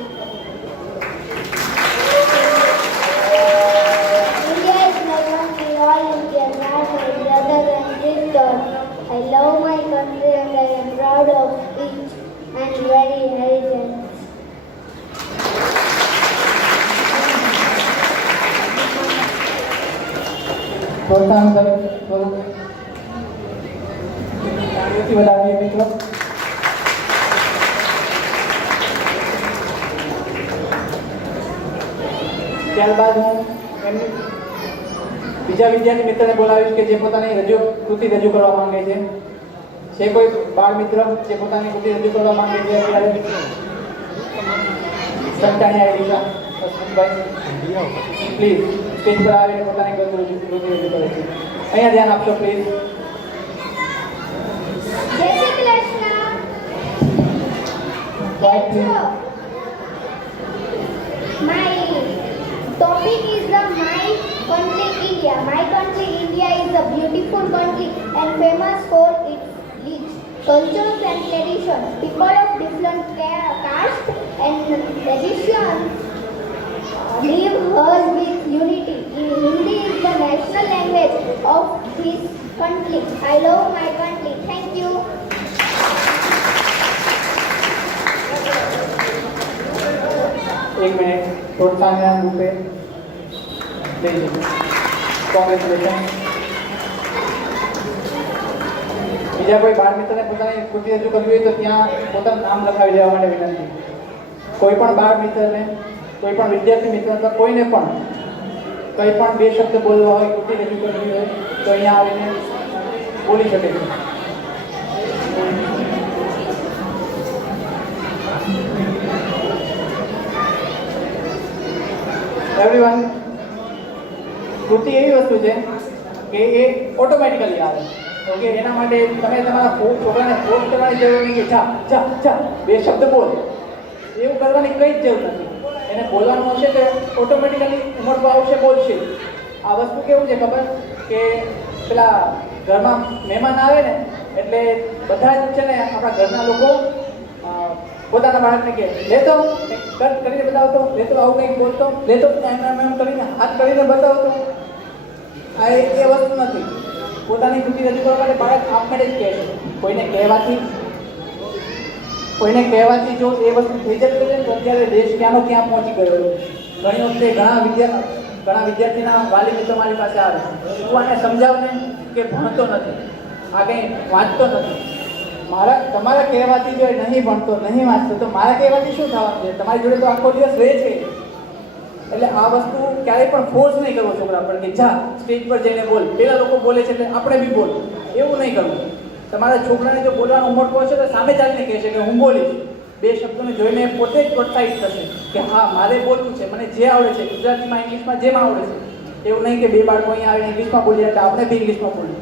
India is my country. All Indians are my brothers and sisters. I love my country and I am proud of it and very heritage. પ્રોત્સાહન સ્વરૂપ તાળીઓથી વધાવીએ મિત્રો. ત્યારબાદ હું એમની બીજા વિદ્યાર્થી મિત્રને બોલાવીશ કે જે પોતાની કૃતિ રજૂ કરવા માંગે છે. છે કોઈ બાળ મિત્ર જે પોતાની કૃતિ રજૂ કરવા માંગે છે? અત્યારે સંતાણી આવેલી હસમુખભાઈ પ્લીઝ સ્ટેજ પર આવીને પોતાની કૃતિ રજૂ કરે છે. અહીંયા ધ્યાન આપશો please. Jai Shri Krishna. My topic is my country India. My country India is a beautiful country and famous for its rich cultures and traditions. People of different castes and traditions live here with unity. Hindi is the national language of this country. I love my country. Thank you. એક minute પ્રોત્સાહન રૂપે લઈ જજો. Congratulation. બીજા કોઈ બાળ મિત્રને પોતાની કૃતિ રજૂ કરવી હોય તો ત્યાં પોતાનું નામ લખાવી દેવા માટે વિનંતી. કોઈ પણ બાળ મિત્રને, કોઈ પણ વિદ્યાર્થી મિત્ર અથવા કોઈને પણ કંઈ પણ બે શબ્દ બોલવા હોય, કૃતિ રજૂ કરવી હોય તો અહીંયા આવીને બોલી શકે છે. એવરીવન, કૃતિ એવી વસ્તુ છે કે એ ઓટોમેટિકલી આવે. ઓકે, એના માટે તમે તમારા છોકરાને ફોર્સ કરવાની જરૂર નહીં કે જા જા જા બે શબ્દ બોલ, એવું કરવાની કંઈ જ જરૂર નથી. એને બોલવાનું હશે કે ઓટોમેટિકલી ઉમળવા આવશે, બોલશે. આ વસ્તુ કેવું છે ખબર કે પેલા ઘરમાં મહેમાન આવે ને એટલે બધા જ છે ને આપણા ઘરના લોકો પોતાના બાળકને કહે લેતો કટ કરીને બતાવતો, લેતો આવું કંઈક બોલતો, લેતો એમ કરીને હાથ કરીને બતાવતો. આ એ વસ્તુ નથી. પોતાની કૃતિ રજૂ કરવા માટે બાળક આપમેળે જ કહે છે. કોઈને કહેવાથી જો એ વસ્તુ થઈ જતી હોય ને તો અત્યારે દેશ ક્યાંનો ક્યાં પહોંચી ગયો. ઘણી વખતે ઘણા વિદ્યાર્થીના વાલી મિત્રો મારી પાસે આવે, તું આને સમજાવને કે ભણતો નથી, આ કંઈ વાંચતો નથી. તમારા કહેવાથી જો નહીં ભણતો, નહીં વાંચતો તો મારા કહેવાથી શું થવાનું છે? તમારી જોડે તો આખો દિવસ રહે છે. એટલે આ વસ્તુ ક્યારેય પણ ફોર્સ નહીં કરવો છોકરા પર કે જા સ્ટેજ પર જઈને બોલ, પેલા લોકો બોલે છે એટલે આપણે બી બોલ, એવું નહીં કરવું. તમારા છોકરાને જો બોલવાનો ઉમર પહોંચે તો સામે ચાલીને કહેશે કે હું બોલીશ. બે શબ્દોને જોઈને પોતે જ પ્રોત્સાહિત થશે કે હા મારે બોલવું છે, મને જે આવડે છે ગુજરાતીમાં, ઇંગ્લિશમાં જેમ આવડે છે. એવું નહીં કે બે બાળકો અહીંયા આવીને ઇંગ્લિશમાં બોલી એટલે આપણે બી ઇંગ્લિશમાં બોલીએ.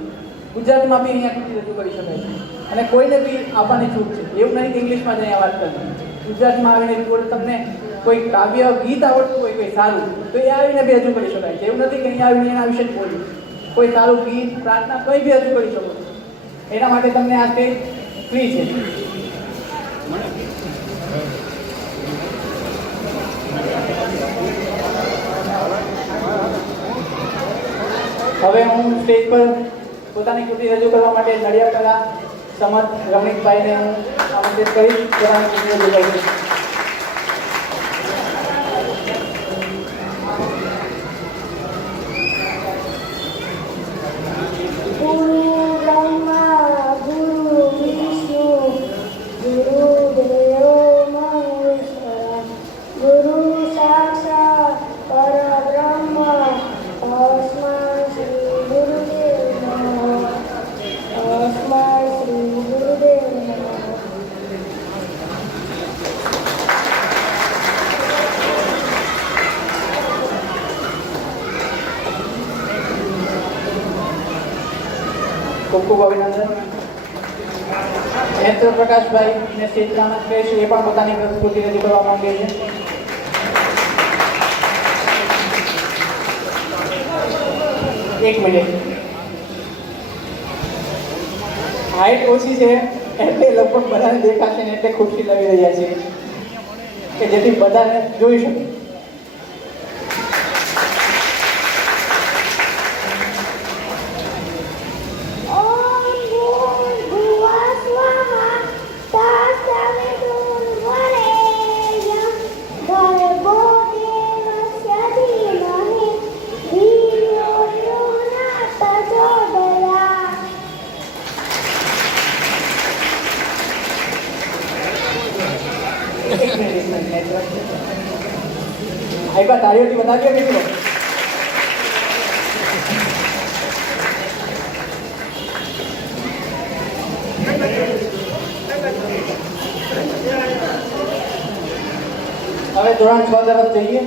ગુજરાતીમાં બી અહીંયા કૃતિ રજૂ કરી શકાય છે અને કોઈને બી આપવાની છૂટ છે. એવું નહીં કે ઇંગ્લિશમાં જ અહીંયા વાત કરવી. ગુજરાતીમાં આવીને જોડે તમને કોઈ કાવ્ય ગીત આવડતું હોય કોઈ સારું તો એ આવીને બી રજૂ કરી શકાય છે. એવું નથી કે અહીંયા આવીને એના વિશે જ બોલવું. કોઈ સારું ગીત પ્રાર્થના કંઈ બી રજૂ કરી શકો છો. એના માટે તમને આ સ્ટેજ ફ્રી છે. હવે હું સ્ટેજ પર પોતાની કૃતિ રજૂ કરવા માટે નડિયાદ કલા સમર્થ રમણીકભાઈને હું આમંત્રિત કરીશ. પોતાની કૃતિ રજૂ કરીશ. ગુરુ બ્રહ્મા ગુરુ વિષ્ણુ ગુરુ દેવો મહેશ્વર ગુરુ સાક્ષાત પરબ્રહ્મ તસ્મૈ શ્રી ગુરુદેવ નમઃ તસ્મૈ શ્રી ગુરુદેવ નમઃ. ખૂબ ખૂબ અભિનંદન. નેત્ર પ્રકાશભાઈ ને સ્ટેજ પર આમંત્રિત છે. એ પણ પોતાની કૃતિ રજૂ કરવા માંગે છે. એક મિનિટ. હાઈટ ઓછી છે એટલે લગભગ બધાને દેખાશે ને એટલે ખુરશી લાવી રહ્યા છે કે જેથી બધાને જોઈ શકે. एक बार तालियों बता दिया મિત્રો. હવે ધોરણ 6 તરફ જઈએ.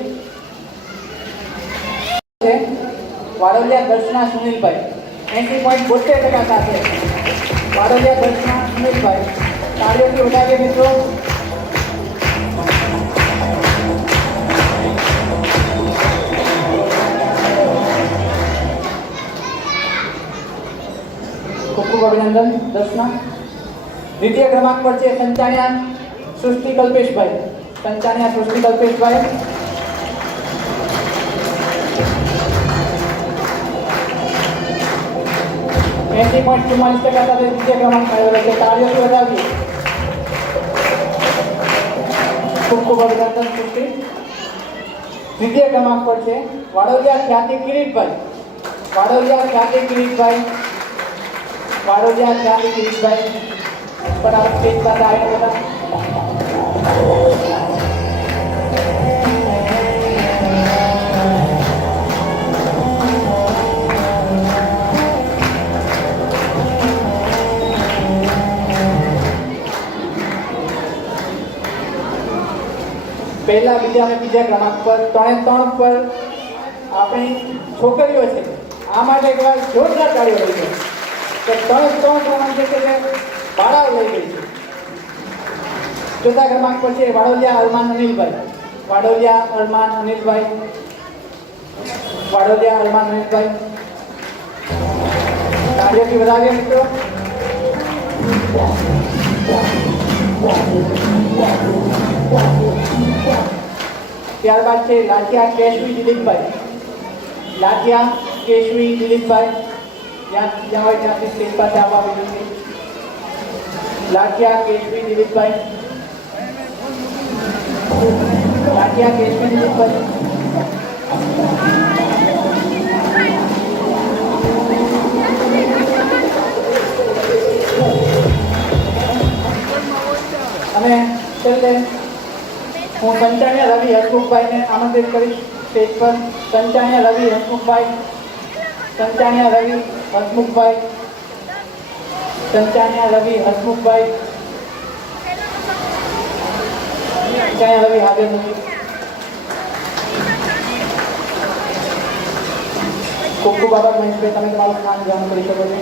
વાડોલિયા દર્શના સુનિલભાઈ 80.72% સાથે. વાડોલિયા દર્શના સુનિલભાઈ તાળીઓથી વધાવીએ મિત્રો. ખૂબ ખૂબ અભિનંદન દર્શના. દ્વિતીય ક્રમાંક પર છે સંચાણિયા સૃષ્ટિ કલ્પેશભાઈ. સંચાણિયા સૃષ્ટિ કલ્પેશભાઈ. એસી પોઈન્ટ 44% સાથે દ્વિતીય ક્રમાંક મેળવેલો છે. તાળીઓથી વધાવીએ. ખૂબ ખૂબ અભિનંદન સૃષ્ટિ. દ્વિતીય ક્રમાંક પર છે વાડોલિયા ખ્યાતિ કિરીટભાઈ. વાડોલિયા ખ્યાતિ કિરીટભાઈ. વાડોલિયા ખ્યાતિ કિરીટભાઈ પણ આ સ્ટેજ પાસે આવીને બધા પહેલા બીજા અને બીજા ક્રમાંક પર 3 પર આપણી છોકરીઓ છે. આ માટે એકવાર જોરદાર તાળીઓ લઈ છે કે 3 ક્રમાંક છે કે બાળાઓ લઈ ગઈ છે. ચોથા ક્રમાંક પર છે વાડોલિયા અરમાન અનિલભાઈ. વાડોલિયા અરમાન અનિલભાઈ. વાડોલિયા અરમાન અનિલભાઈ. તાળીઓથી વધાવીએ મિત્રો. ત્યારબાદ છે લાઠિયા કેશવી દિલીપભાઈ. લાઠિયા કેશવી દિલીપભાઈ. જ્યાં હોય ત્યાંથી સ્ટેજ પાસે આવવા વિનંતી. લાઠિયા કેશવી દિલીપભાઈ. લાઠિયા કેશવી દિલીપભાઈ. અને છેલ્લે હું સંચાણિયા રવિ હસમુખભાઈને આમંત્રિત કરીશ સ્ટેજ પર. સંચાણિયા રવિ હસમુખભાઈ. સંચાણિયા રવિ હસમુખભાઈ. સંચાણિયા રવિ હસમુખભાઈ. સંચાણિયા રવિ હાજર નથી. ખૂબ ખૂબ આભાર મહેશભાઈ, તમે તમારું સ્થાન ગ્રહણ કરી શકો છો.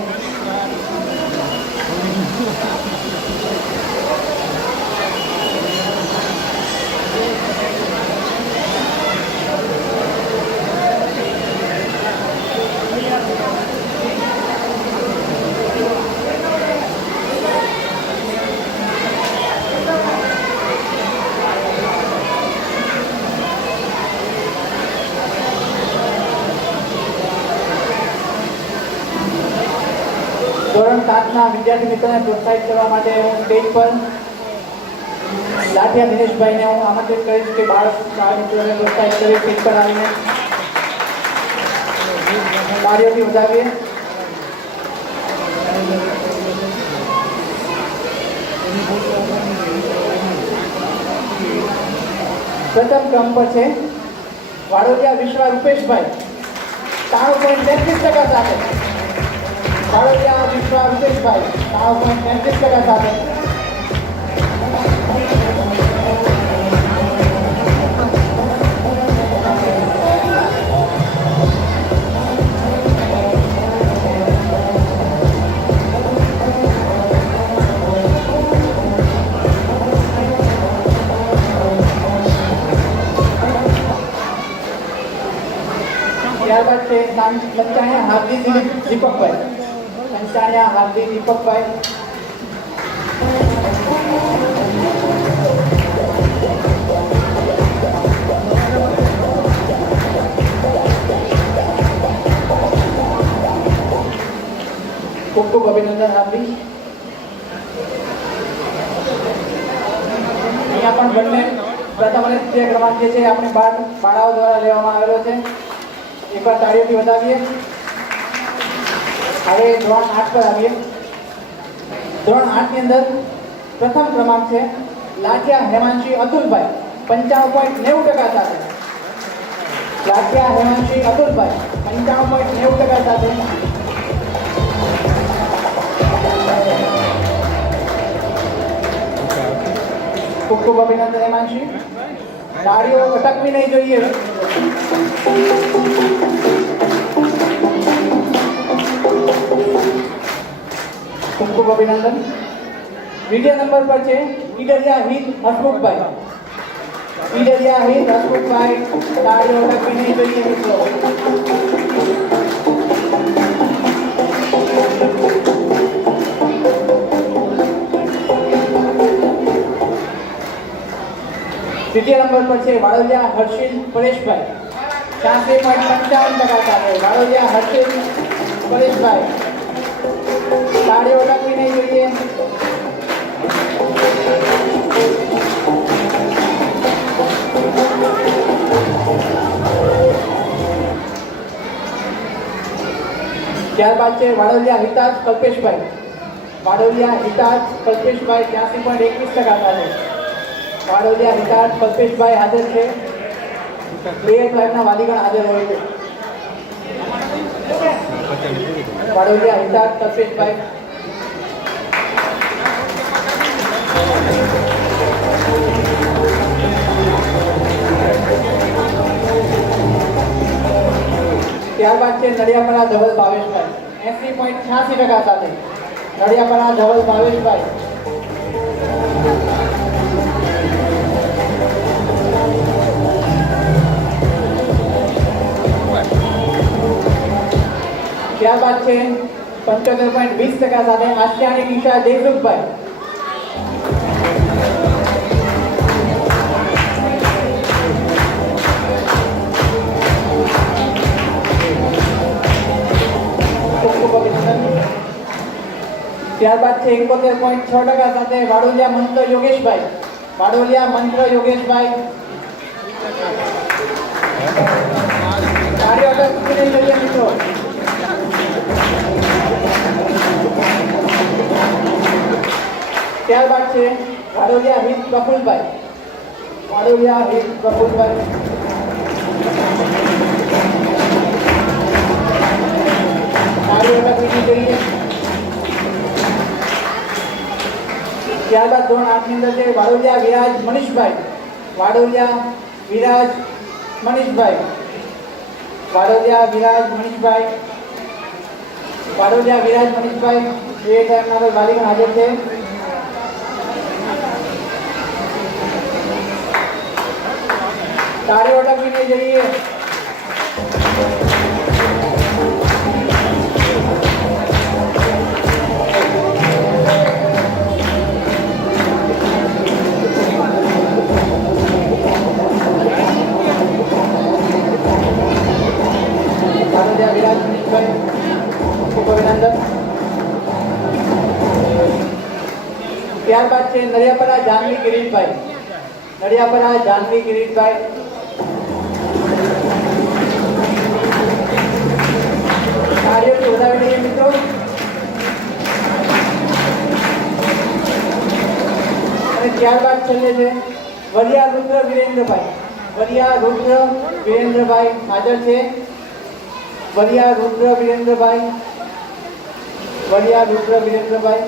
ક્લાસના વિદ્યાર્થી મિત્રોને પ્રોત્સાહિત કરવા માટે હું સ્ટેજ પર લાઠિયા દિનેશભાઈને હું આમંત્રિત કરીશ કે બાળક મિત્રોને પ્રોત્સાહિત કરી સ્ટેજ પર આવીને તાળીઓથી વધાવીએ. પ્રથમ ક્રમ પર છે વાડોદિયા વિશ્વા રૂપેશભાઈ 93.33% સાથે. વાડોદિયા વિશ્વા રૂપેશભાઈ 93.33% સાથે. ત્યારબાદ છે પંચાણિયા હાર્દિક દીપકભાઈ. પંચાણિયા હાર્દિક દીપકભાઈ. ખૂબ ખૂબ અભિનંદન હાર્દિક. અહીંયા પણ બંને પ્રથમ અને દ્વિતીય ક્રમાંક જે છે આપણી બાળાઓ દ્વારા લેવામાં આવેલો છે. એકવાર તાળીઓથી વધાવીએ. હવે ધોરણ 8 પર આવીએ. ધોરણ 8 ની અંદર પ્રથમ ક્રમાંક છે લાઠિયા હેમાંશી અતુલભાઈ 95.90% સાથે. લાઠિયા હેમાંશી અતુલભાઈ 95.90% સાથે. ખૂબ ખૂબ અભિનંદન હેમાંશી. તાળીઓ અટકવી નહીં જોઈએ. ખૂબ ખૂબ અભિનંદન. દ્વિતીય નંબર પર છે ઈડરિયા હિત હસમુખભાઈ. ઈડરિયા હિત હસમુખભાઈ. તાળીઓ અટકવી નહીં જોઈએ મિત્રો. તૃતીય નંબર પર છે વાડોદિયા હર્ષિલ પરેશભાઈ 86.55% સાથે. વાડોદિયા હર્ષિલ પરેશભાઈ. તાળીઓ અટકવી નહીં જોઈએ. ત્યારબાદ છે વાડોદિયા હિતાજ કલ્પેશભાઈ. વાડોદિયા હિતાજ કલ્પેશભાઈ 83.21% સાથે. વાડોદિયા હિતાજ કલ્પેશભાઈ હાજર છે. બે સાહેબના વાલીગણ હાજર હોય છે. વાડોદિયા હિતાજ કલ્પેશભાઈ. ત્યારબાદ છે નડિયાપરા ધવલ ભાવેશભાઈ 80.86% સાથે. નડિયાપરા ધવલ ભાવેશભાઈ. ત્યારબાદ છે 75.20% સાથે આશિયાની નિશા દેવદુખભાઈ. ત્યારબાદ છે 71.6% સાથે વાડોલિયા મંત્ર યોગેશભાઈ. વાડોલિયા મંત્ર યોગેશભાઈ. કાર્ય અટક લઈએ મિત્રો. ત્યારબાદ છે વાડોલિયા હિત પ્રફુલભાઈ. વાડોલિયા હિત પ્રફુલભાઈ. કાર્ય અટક જોઈએ. ત્યારબાદ ધોરણ 8 ની અંદર છે વાડોલિયા વિરાજ મનીષભાઈ. વાડોલિયા વિરાજ મનીષભાઈ. વાડોલિયા વિરાજ મનીષભાઈ. વાડોલિયા વિરાજ મનીષભાઈ. એ ટાઈમના વાલીગણ હાજર છે. તાળીઓ અટકવી નહીં જોઈએ. વિરાજ મનીષભાઈ ખૂબ અભિનંદન. ત્યારબાદ છે નડિયાપરા જાનવી કિરીટભાઈ. નડિયાપરા જાનવી કિરીટભાઈ. તાળીઓથી વધાવી લઈએ મિત્રો. અને ત્યારબાદ છેલ્લે છે વરિયા રુદ્ર વિરેન્દ્રભાઈ. વરિયા રુદ્ર વિરેન્દ્રભાઈ હાજર છે. વરિયા રુદ્ર વિરેન્દ્રભાઈ. વરિયા રુદ્ર વિરેન્દ્રભાઈ.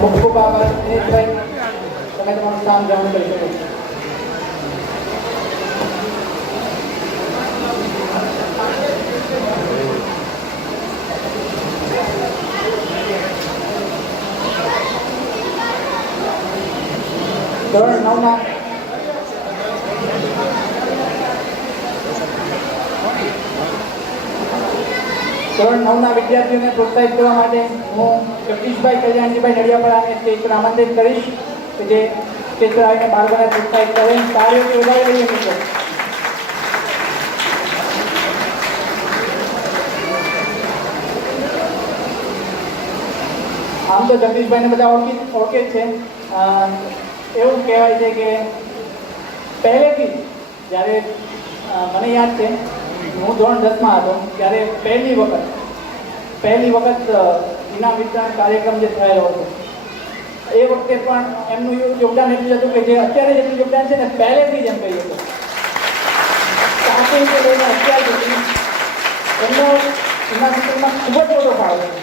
ખૂબ ખૂબ આભાર દિનેશભાઈ. તમે તમારું કામ જાણ કરી શકો છો. ધોરણ 9 ના વિદ્યાર્થીઓને પ્રોત્સાહિત કરવા માટે હું જગદીશભાઈ કલ્યાણજીભાઈ નડિયાપરાને સ્ટેજ પર આમંત્રિત કરીશ કે જે સ્ટેજ પર આવીને બાળકોને પ્રોત્સાહિત કરે. તાળીઓથી વધાવી લઈએ મિત્રો. આમ તો જગદીશભાઈને બધા ઓળખે જ છે. એવું કહેવાય છે કે પહેલેથી જ્યારે મને યાદ છે હું ધોરણ 10 માં હતો ત્યારે પહેલી વખત ઇનામ વિતરણ કાર્યક્રમ જે થયેલો હતો એ વખતે પણ એમનું યોગદાન એટલું હતું કે જે અત્યારે જેટલું યોગદાન છે ને પહેલેથી જ એમ કહીએ તો સ્ટાર્ટિંગથી લઈને અત્યાર સુધી એમનો ઇનામ વિતરણમાં ખૂબ જ મોટો ફાળો છે.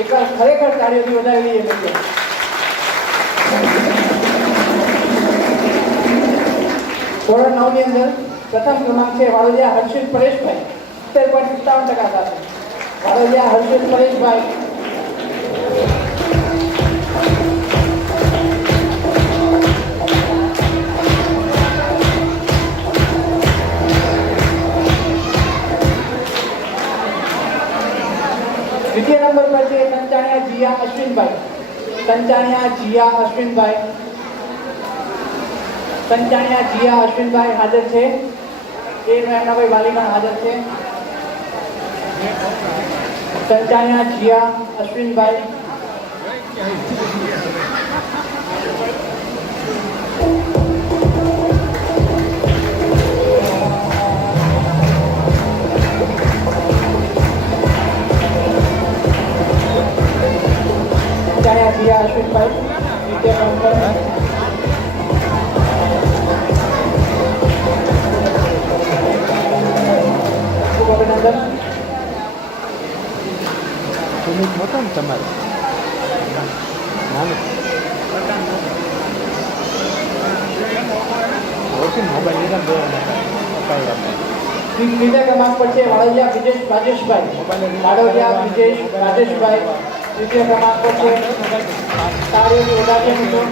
એક ખરેખર તાળીઓથી વધાવી લઈએ મિત્રો. ધોરણ 9 ની અંદર પ્રથમ ક્રમાંક છે વાડોદિયા હર્ષિત પરેશભાઈ 70.57% સાથે. વાડોદિયા હર્ષિત પરેશભાઈ. દ્વિતીય નંબર પર છે સંચાણિયા જીયા અશ્વિનભાઈ. સંચાણિયા જીયા અશ્વિનભાઈ. સંચાણિયા જીયા અશ્વિનભાઈ હાજર છે. એમના કોઈ વાલીગણ હાજર છે. સંચાણિયા જીયા અશ્વિનભાઈ. સંચાણિયા જીયા અશ્વિનભાઈ દ્વિતીય નંબર. અભિનંદન. યુનિટ હતો ને તમારે મોબાઈલ લીધા ત્રીજા ક્રમાંક પર છે વાડોદિયા વિજેશ રાજેશભાઈ. વાડોદિયા વિજેશ રાજેશભાઈ ત્રીજા ક્રમાંક પર છે. તાળીઓથી વધાવીએ મિત્રો.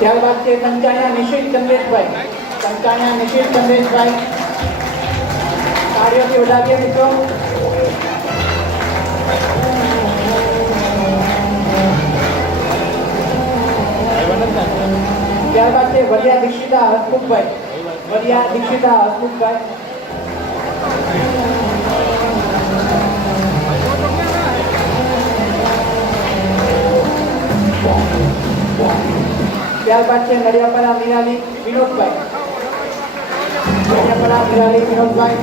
ત્યારબાદ છે સંચાણિયા નિશિત ચંદ્રેશભાઈ. સંચાણિયા નિશિત ચંદ્રેશભાઈ. તાળીઓથી વધાવીએ મિત્રો. ત્યારબાદ છે વરિયા દીક્ષિતા હસમુખભાઈ. વરિયા દીક્ષિતા હસમુખભાઈ. ત્યારબાદ છે નડિયાપરા મિરાલી વિનોદભાઈ. નડિયાપરા મિરાલી વિનોદભાઈ.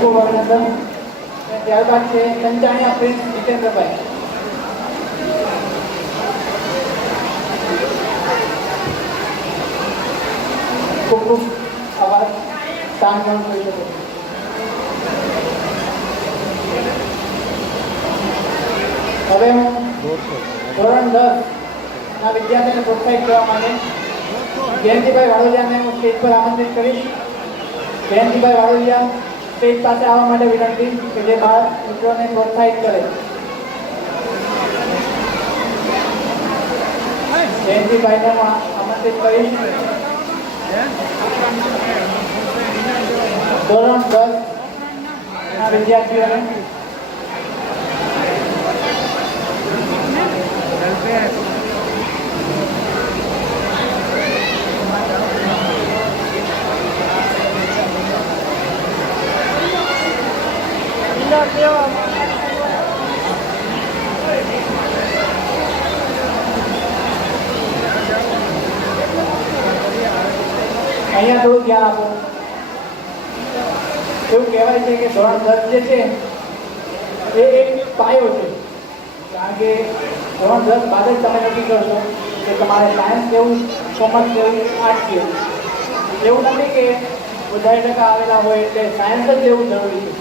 ખૂબ અભિનંદન. ત્યારબાદ છે સંચાણિયા પ્રિન્સ જીતેન્દ્રભાઈ. ખૂબ ખૂબ આભાર. સ્થાન ગ્રહણ કરી શકો. હવે હું ધોરણ 10 ના વિદ્યાર્થીઓને પ્રોત્સાહિત કરવા માટે જયંતિભાઈ વાડોદિયાને હું સ્ટેજ પર આમંત્રિત કરીશ. જયંતિભાઈ વાડોદિયા સ્ટેજ પાસે આવવા માટે વિનંતી કે જે બાળ મિત્રોને પ્રોત્સાહિત કરે. જયંતિભાઈને હું આમંત્રિત કરીશ. ધોરણ 10 ના વિદ્યાર્થીઓને અહીંયા થોડું ધ્યાન આપો. એવું કહેવાય છે કે ધોરણ 10 જે છે એ એક પાયો છે. કારણ કે ધોરણ 10 બાદ જ તમે નક્કી કરશો કે તમારે સાયન્સ લેવું, કોમર્સ લેવું, આર્ટ્સ લેવું. એવું નથી કે વધારે ટકા આવેલા હોય એટલે સાયન્સ જ લેવું જરૂરી છે.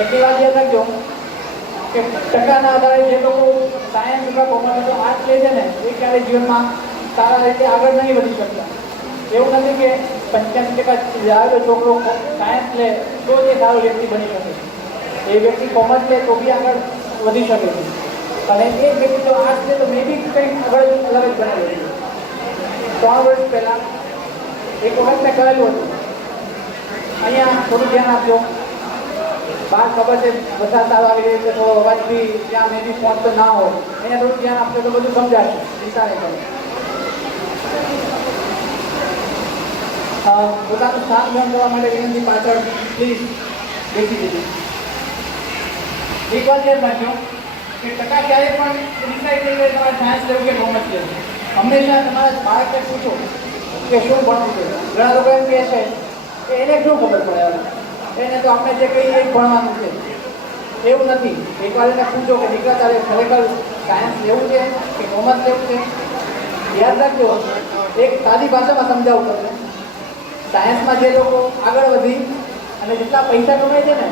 એટલી વાત યાદ રાખજો કે ટકાના આધારે જે લોકો સાયન્સ અથવા કોમર્સ અથવા આર્ટ્સ લે છે ને એ ક્યારેય જીવનમાં સારા રીતે આગળ નહીં વધી શકતા. એવું નથી કે 85% આવેલો છોકરો સાયન્સ લે તો જ એ સારો વ્યક્તિ બની શકે. એ વ્યક્તિ કોમર્સ લે તો બી આગળ વધી શકે છે. અને એ જ વ્યક્તિ જો આર્ટ્સ લે તો મે બી કંઈક આગળ અલગ જ બની શકે. 3 વર્ષ પહેલાં એક વખત મેં કરેલું હતું. અહીંયા થોડું ધ્યાન આપજો. બહાર ખબર છે વરસાદ સારો આવી રહ્યો છે, થોડો અવાજ બી ત્યાં મે બી પહોંચતો ના હોય. અહીંયા થોડું ધ્યાન આપજો તો બધું સમજાશે. ચિંતા નહીં કરો. પોતાનું સ્થાન ગ્રહણ કરવા માટે વિનંતી. પાછળ પ્લીઝ બેસી દીધી. એક વાત યાદ રાખજો કે ટકા ક્યારેય પણ ડિસાઇડ નહીં કરે તમારે સાયન્સ લેવું કે કોમર્સ લેવું. હંમેશા તમારા બાળકને પૂછો કે શું ભણવું છે. ઘણા લોકો એમ કહે છે કે એને શું ખબર પડે, એને તો આપણે જે કહીએ એ ભણવાનું છે. એવું નથી. એકવાર એને પૂછો કે દીકરા તારે ખરેખર સાયન્સ લેવું છે કે કોમર્સ લેવું છે. યાદ રાખજો, એક સાદી ભાષામાં સમજાવું તમને. સાયન્સમાં જે લોકો આગળ વધી અને જેટલા પૈસા કમાય છે ને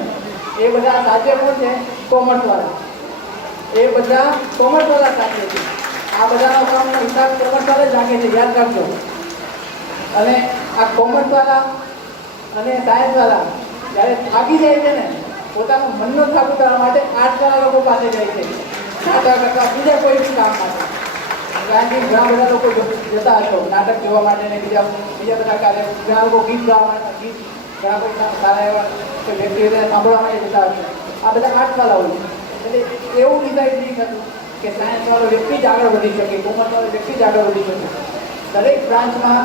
એ બધા સાચે કોણ છે? કોમર્સવાળા. એ બધા કોમર્સવાળા સાચે છે. આ બધાનો કામનો હિસાબ કોમર્સવાળા જ રાખે છે. યાદ રાખજો. અને આ કોમર્સવાળા અને સાયન્સવાળા જ્યારે થાકી જાય છે ને પોતાનું મનનો થાક ઉતારવા માટે આર્ટ્સવાળા લોકો પાસે જાય છે. બીજા કોઈ બી કામ માટે. કારણ કે ઘણા બધા લોકો જતા હશો નાટક જોવા માટે ને બીજા બધા કાર્ય. ઘણા લોકો ગીત ગાવા માટે, ગીત ઘણા કોઈ સારા એવા વ્યક્તિઓને સાંભળવા માટે જતા હશો. આ બધા આર્ટ્સવાળા હોય. એટલે એવું ડિસાઇડ નહીં થતું કે સાયન્સવાળો વ્યક્તિ જ આગળ વધી શકે, કોમર્સવાળો વ્યક્તિ જ આગળ વધી શકે. દરેક બ્રાન્ચમાં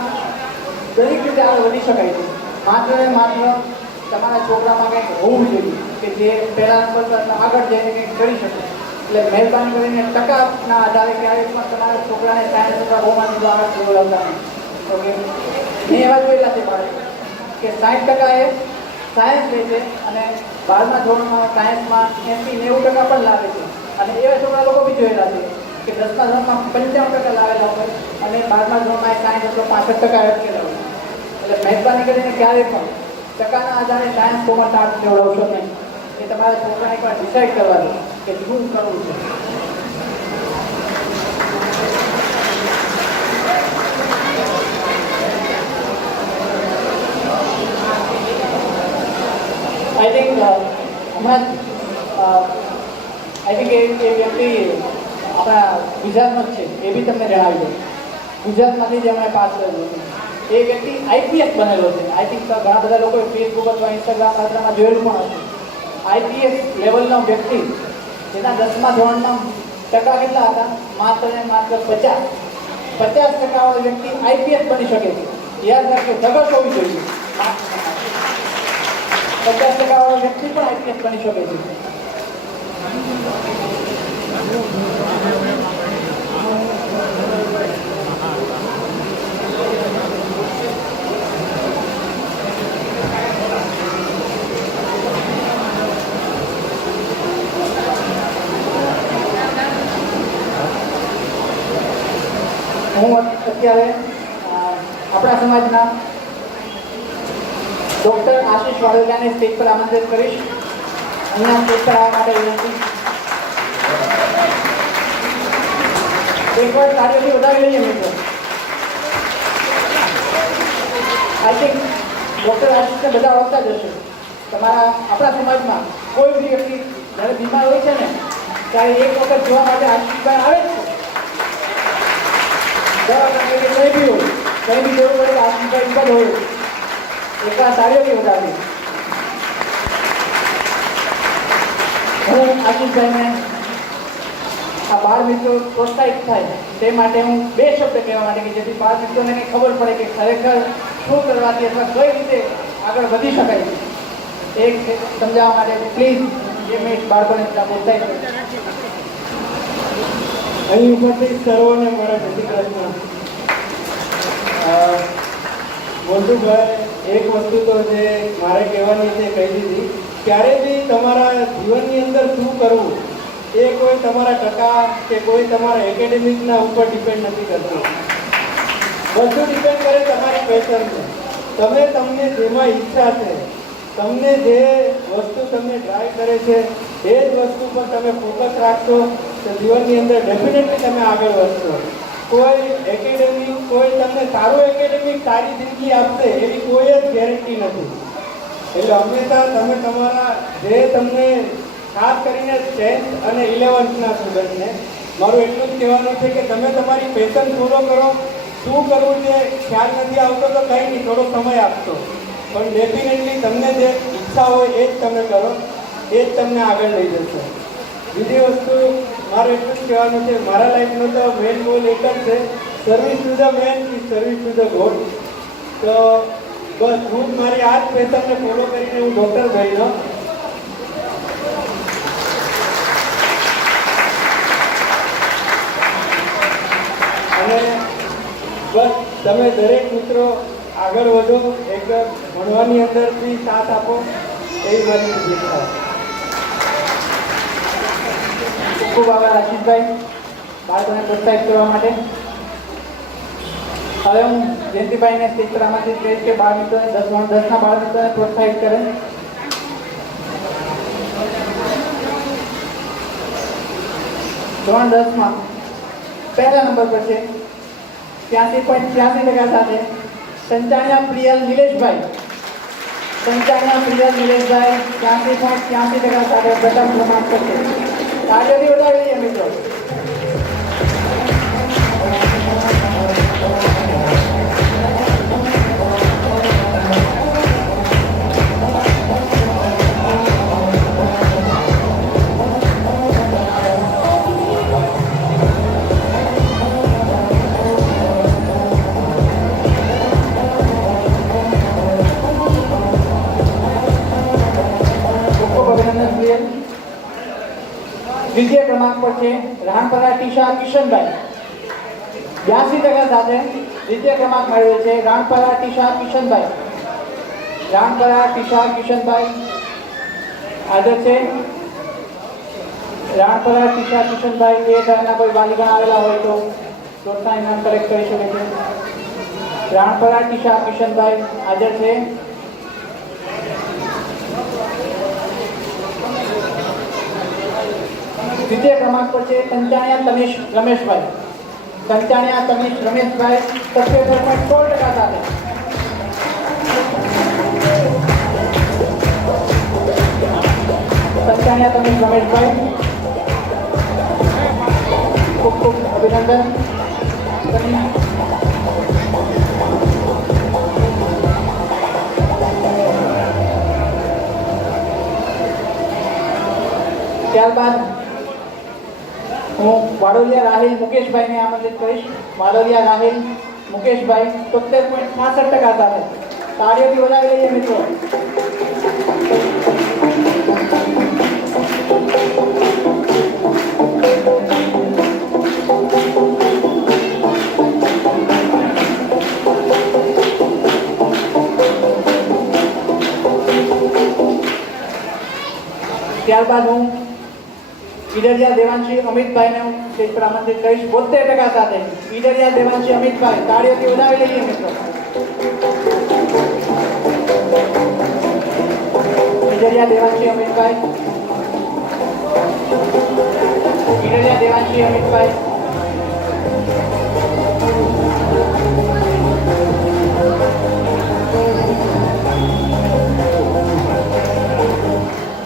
દરેક રીતે આગળ વધી શકાય છે. માત્ર ને માત્ર તમારા છોકરામાં કંઈક હોવું જોઈએ કે જે પહેલા નંબર પર આગળ જઈને કંઈક કરી શકે. એટલે મહેરબાની કરીને ટકાના આધારે ક્યારેય પણ તમારા છોકરાને સાયન્સ અથવા કોમર્સ આગળ જોડાવતા નહીં. ઓકે, મેં એવા જોયેલા છે મારે કે 60% એ સાયન્સ લે છે અને 12મા ધોરણમાં સાયન્સમાં 80-90% પણ લાવે છે. અને એવા છોકરા લોકો બી જોયેલા છે કે 10મા ધોરણમાં 95% લાવેલા હોય અને 12મા ધોરણમાં સાયન્સ એટલો 65% અટકેલા હોય. એટલે મહેરબાની કરીને ક્યારેય પણ ટકાના આધારે સાયન્સ કોમર્સ આર્ટ્સ જોડાવશો નહીં. એ તમારા છોકરાને એકવાર ડિસાઇડ કરવાનું કે શું કરવું છે. આઈ થિંક હમણાં આઈ થિંક એ વ્યક્તિ આપણા ગુજરાતનો જ છે. એ બી તમને જણાવી દઉં. ગુજરાતમાંથી જ એમણે પાસ કરેલું છે. એ વ્યક્તિ આઈપીએસ બનેલો છે. આઈ થિંક ઘણા બધા લોકોએ ફેસબુક અથવા ઇન્સ્ટાગ્રામ પાત્રમાં જોયેલું પણ હશે. આઈપીએસ લેવલનો વ્યક્તિ જેના 10મા ધોરણમાં ટકા કેટલા હતા? માત્ર ને માત્ર 50% વાળો વ્યક્તિ આઈપીએસ બની શકે છે. યાદ રાખજો, ધગશ હોવી જોઈએ. 50% વાળો વ્યક્તિ પણ આઈપીએસ બની શકે છે. હું અત્યારે આપણા સમાજના ડૉક્ટર આશીષ વાડેલાને સ્ટેજ પર આમંત્રિત કરીશ. અહીંયા સ્ટેજ પર આવવા માટે વિનંતી. એકવાર કાર્યથી વધારી લઈએ મિત્રો. આઈ થિંક ડૉક્ટર આશીષને બધા ઓળખતા જ હશે. તમારા આપણા સમાજમાં કોઈ બી વ્યક્તિ જ્યારે બીમાર હોય છે ને ત્યારે એક વખત જોવા માટે આશીષભાઈ આવે જ છે. દવાખાને કે કંઈ બી હોય, કંઈ બી જરૂર પડે આશીષભાઈ ઉપર હોય. એકવાર સારી વધારી હું આશીષભાઈને આ બાળ મિત્રો પ્રોત્સાહિત થાય તે માટે હું બે શબ્દ કહેવા માટે કે જેથી બાળ મિત્રોને કંઈ ખબર પડે કે ખરેખર શું કરવાથી અથવા કઈ રીતે આગળ વધી શકાય એક સમજાવવા માટે પ્લીઝ 2 મિનિટ બાળકોને પ્રોત્સાહિત કરો. અહીં ઉપસ્થિત સર્વોને મારા જય શ્રી કૃષ્ણ. મોટુભાઈ એક વસ્તુ તો જે મારે કહેવાની છે કહી દીધી. ક્યારે બી તમારા જીવનની અંદર શું કરવું એ કોઈ તમારા ટકા કે કોઈ તમારા એકેડેમિકના ઉપર ડિપેન્ડ નથી કરતું. બધું ડિપેન્ડ કરે તમારી પેશન છે. તમને જેમાં ઈચ્છા છે, તમને જે વસ્તુ તમને ડ્રાઈવ કરે છે એ જ વસ્તુ પર તમે ફોકસ રાખશો તો જીવનની અંદર ડેફિનેટલી તમે આગળ વધશો. કોઈ એકેડેમિક કોઈ તમને સારું એકેડેમિક સારી જિંદગી આપશે એવી કોઈ જ ગેરંટી નથી. એટલે હંમેશા તમે તમારા જે તમને ખાસ કરીને 10th અને 11thના સ્ટુડન્ટને મારું એટલું જ કહેવાનું છે કે તમે તમારી પેશન ફોલો કરો. શું કરવું છે ખ્યાલ નથી આવતો તો કંઈ નહીં, થોડો સમય આપશો, પણ ડેફિનેટલી તમને જે ઈચ્છા હોય એ જ તમે કરો, એ જ તમને આગળ લઈ જશે. બીજી વસ્તુ મારે એટલું જ કહેવાનું છે, મારા લાઈફનો તો મેન ગોલ એક જ છે, service to the main is service to the God. તો બસ હું મારી આ જ પેશનને ફોલો કરીને હું ડૉક્ટર બન્યો. અને બસ તમે દરેક મિત્રો આગળ વધો, એક ભણવાની અંદરથી સાથ આપો એવી મારી શુભેચ્છા. ખૂબ આભાર આશીષભાઈ બાળકોને પ્રોત્સાહિત કરવા માટે. હવે હું જયંતિભાઈને સ્ટેજ પર આમાંથી કહીશ કે બાળ મિત્રોને 10ના બાળ મિત્રોને પ્રોત્સાહિત કરે. ધોરણ 10માં પહેલા નંબર પર છે 83.83% સાથે સંચાણિયા પ્રિયલ નિલેશભાઈ. સંચાણિયા પ્રિયલ નિલેશભાઈ 83.83% સાથે પ્રથમ ક્રમાંક પર છે. તાળીઓથી વધાવી લઈએ મિત્રો. દ્વિતીય ક્રમાંક પર છે રાણપરા ટીશા કિશનભાઈ. 82% સાથે દ્વિતીય ક્રમાંક મેળવે છે રાણપરા ટીશા કિશનભાઈ. રાણપરા ટીશા કિશનભાઈ હાજર છે. રાણપરા ટીશા કિશનભાઈ એ ઘરના કોઈ વાલીગણ આવેલા હોય તો પ્રોત્સાહન ઇનામ કલેક્ટ કરી શકે છે. રાણપરા ટીશા કિશનભાઈ હાજર છે. દ્વિતીય ક્રમાંક પર છે સંચાણિયા તનિષ રમેશભાઈ. સંચાણિયા તનિષ રમેશભાઈ 77.16% સાથે. સંચાણિયા તનિષ રમેશભાઈ ખૂબ ખૂબ અભિનંદન. ત્યારબાદ હું વાડોલિયા રાહિલ મુકેશભાઈને આમંત્રિત કરીશ. વાડોલિયા રાહિલ મુકેશભાઈ 73.66% સાથે. તાળીઓથી વધાવી લઈએ મિત્રો. ત્યારબાદ હું ઈડરિયા દેવાંશી અમિતભાઈને હું સ્ટેજ પર આમંત્રિત કરીશ 72% સાથે. ઈડરિયા દેવાંશી અમિતભાઈ તાળીઓથી વધાવી લઈએ મિત્રો. ઈડરિયા દેવાંશી અમિતભાઈ. ઈડરિયા દેવાંશી અમિતભાઈ.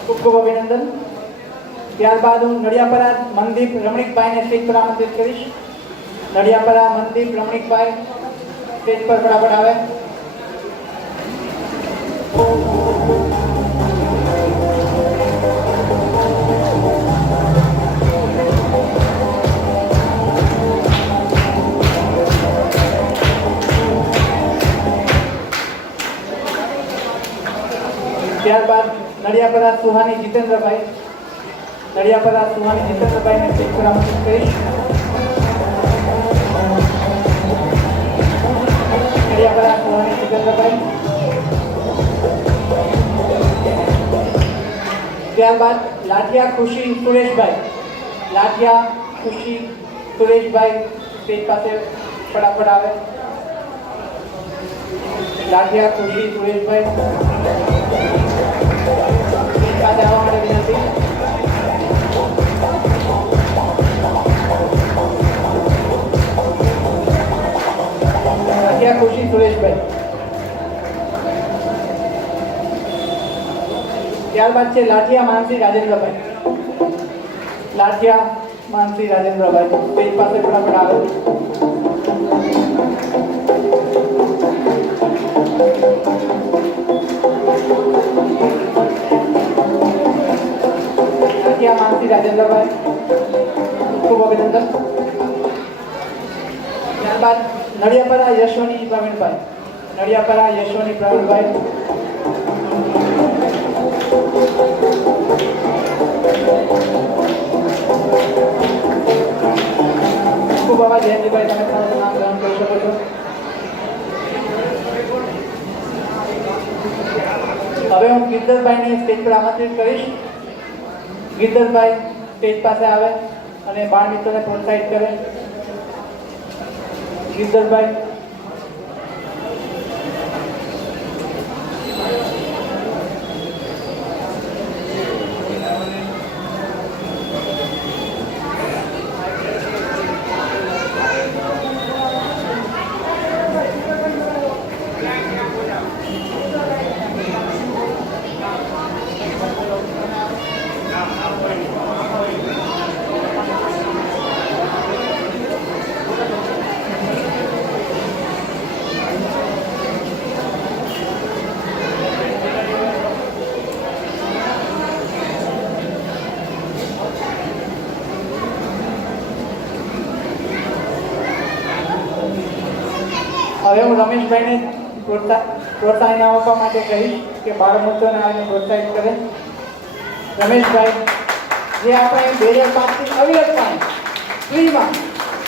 ખૂબ ખૂબ અભિનંદન. ત્યારબાદ હું નડિયાપરા મનદીપ રમણીકભાઈને સ્ટેજ પર આમંત્રિત કરીશ. નડિયાપરા મનદીપ રમણીકભાઈ સ્ટેજ પર ફટાફટ આવે. ત્યારબાદ નડિયાપરા સુહાની જીતેન્દ્રભાઈ, નડિયાપરા સુહાની જીતેન્દ્રભાઈને સ્ટેજ પર આમંત્રિત કરીશ. નડિયાપરા સુહાની જીતેન્દ્રભાઈ. ત્યારબાદ લાઠિયા ખુશી સુરેશભાઈ, લાઠિયા ખુશી સુરેશભાઈ સ્ટેજ પાસે ફટાફટ આવે. લાઠિયા ખુશી સુરેશભાઈ સ્ટેજ પાસે આવવા માટે વિનંતી. લાઠિયા ખુશી સુરેશભાઈ. ત્યારબાદ છે લાઠિયા માનસી રાજેન્દ્રભાઈ, લાઠિયા માનસી રાજેન્દ્રભાઈ સ્ટેજ પાસે ફટાફટ આવે. લાઠિયા માનસી રાજેન્દ્રભાઈ, ખૂબ અભિનંદન. ત્યારબાદ નડિયાપરા યશવની પ્રવીણભાઈ, નડિયાપરા યશવની પ્રવીણભાઈ. ખૂબ આભાર જયંતિભાઈ, તમે તમારું નામ ગ્રહણ કરી શકો છો. હવે હું ગિરધરભાઈને સ્ટેજ પર આમંત્રિત કરીશ. ગિરધરભાઈ સ્ટેજ પાસે આવે અને બાળ મિત્રોને પ્રોત્સાહિત કરે. ગિરધરભાઈ. હવે હું રમેશભાઈને પ્રોત્સાહન આપવા માટે કહીશ કે બાળ મિત્રોને આવીને પ્રોત્સાહિત કરે. રમેશભાઈ, જે આપણે 2005થી અવિરતપણે ફ્રીમાં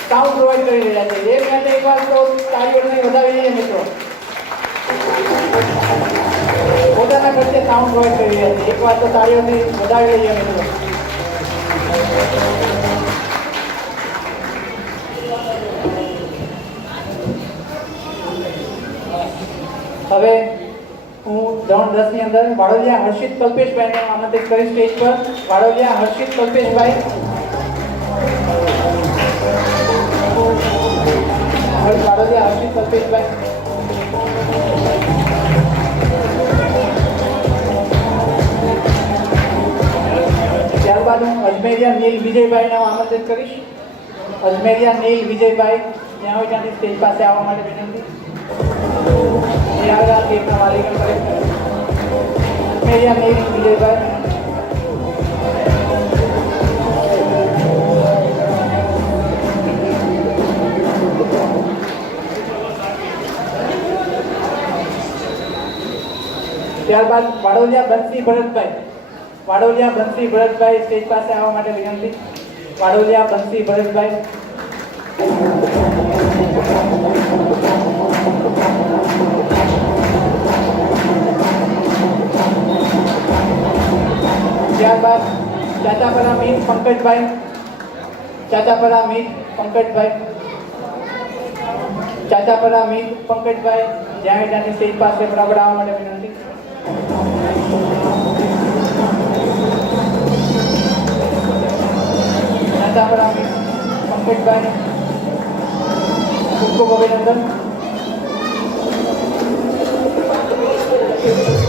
સાઉન્ડ પ્રોવાઈડ કરી રહ્યા છે, એ માટે એકવાર તો તાળીઓને વધાવી લઈએ મિત્રો. પોતાના ખર્ચે સાઉન્ડ પ્રોવાઈડ કરી રહ્યા છે, એકવાર તો તાળીઓને વધાવી લઈએ મિત્રો. હવે હું ધોરણ 10 ની અંદર વાડોલિયા હર્ષિત કલ્પેશભાઈને આમંત્રિત કરી સ્ટેજ પર. વાડોલિયા હર્ષિત કલ્પેશભાઈ. વાડોલિયા હર્ષિત કલ્પેશભાઈ. ત્યારબાદ હું અજમેરિયા નીલ વિજયભાઈને આમંત્રિત કરીશ. અજમેરિયા નીલ વિજયભાઈ જ્યાં હોય ત્યાંથી સ્ટેજ પાસે આવવા માટે વિનંતી. ત્યારબાદ કેકના માલિકન કરે અજમેરિયા નીલ વિજયભાઈ. ત્યારબાદ વાડોલિયા બંસી ભરતભાઈ, વાડોલિયા બંસી ભરતભાઈ સ્ટેજ પાસે આવવા માટે વિનંતી. વાડોલિયા બંસી ભરતભાઈ. ત્યારબાદ ચાચાપરા મીત પંકજભાઈ, ચાચાપરા મીત પંકજભાઈ, ચાચાપરા મીત પંકજભાઈ જ્યાં ત્યાંની સ્ટેજ પાસે બરાબર આવવા માટે વિનંતી. ચાચાપરા મીત પંકજભાઈ, ખૂબ ખૂબ અભિનંદન.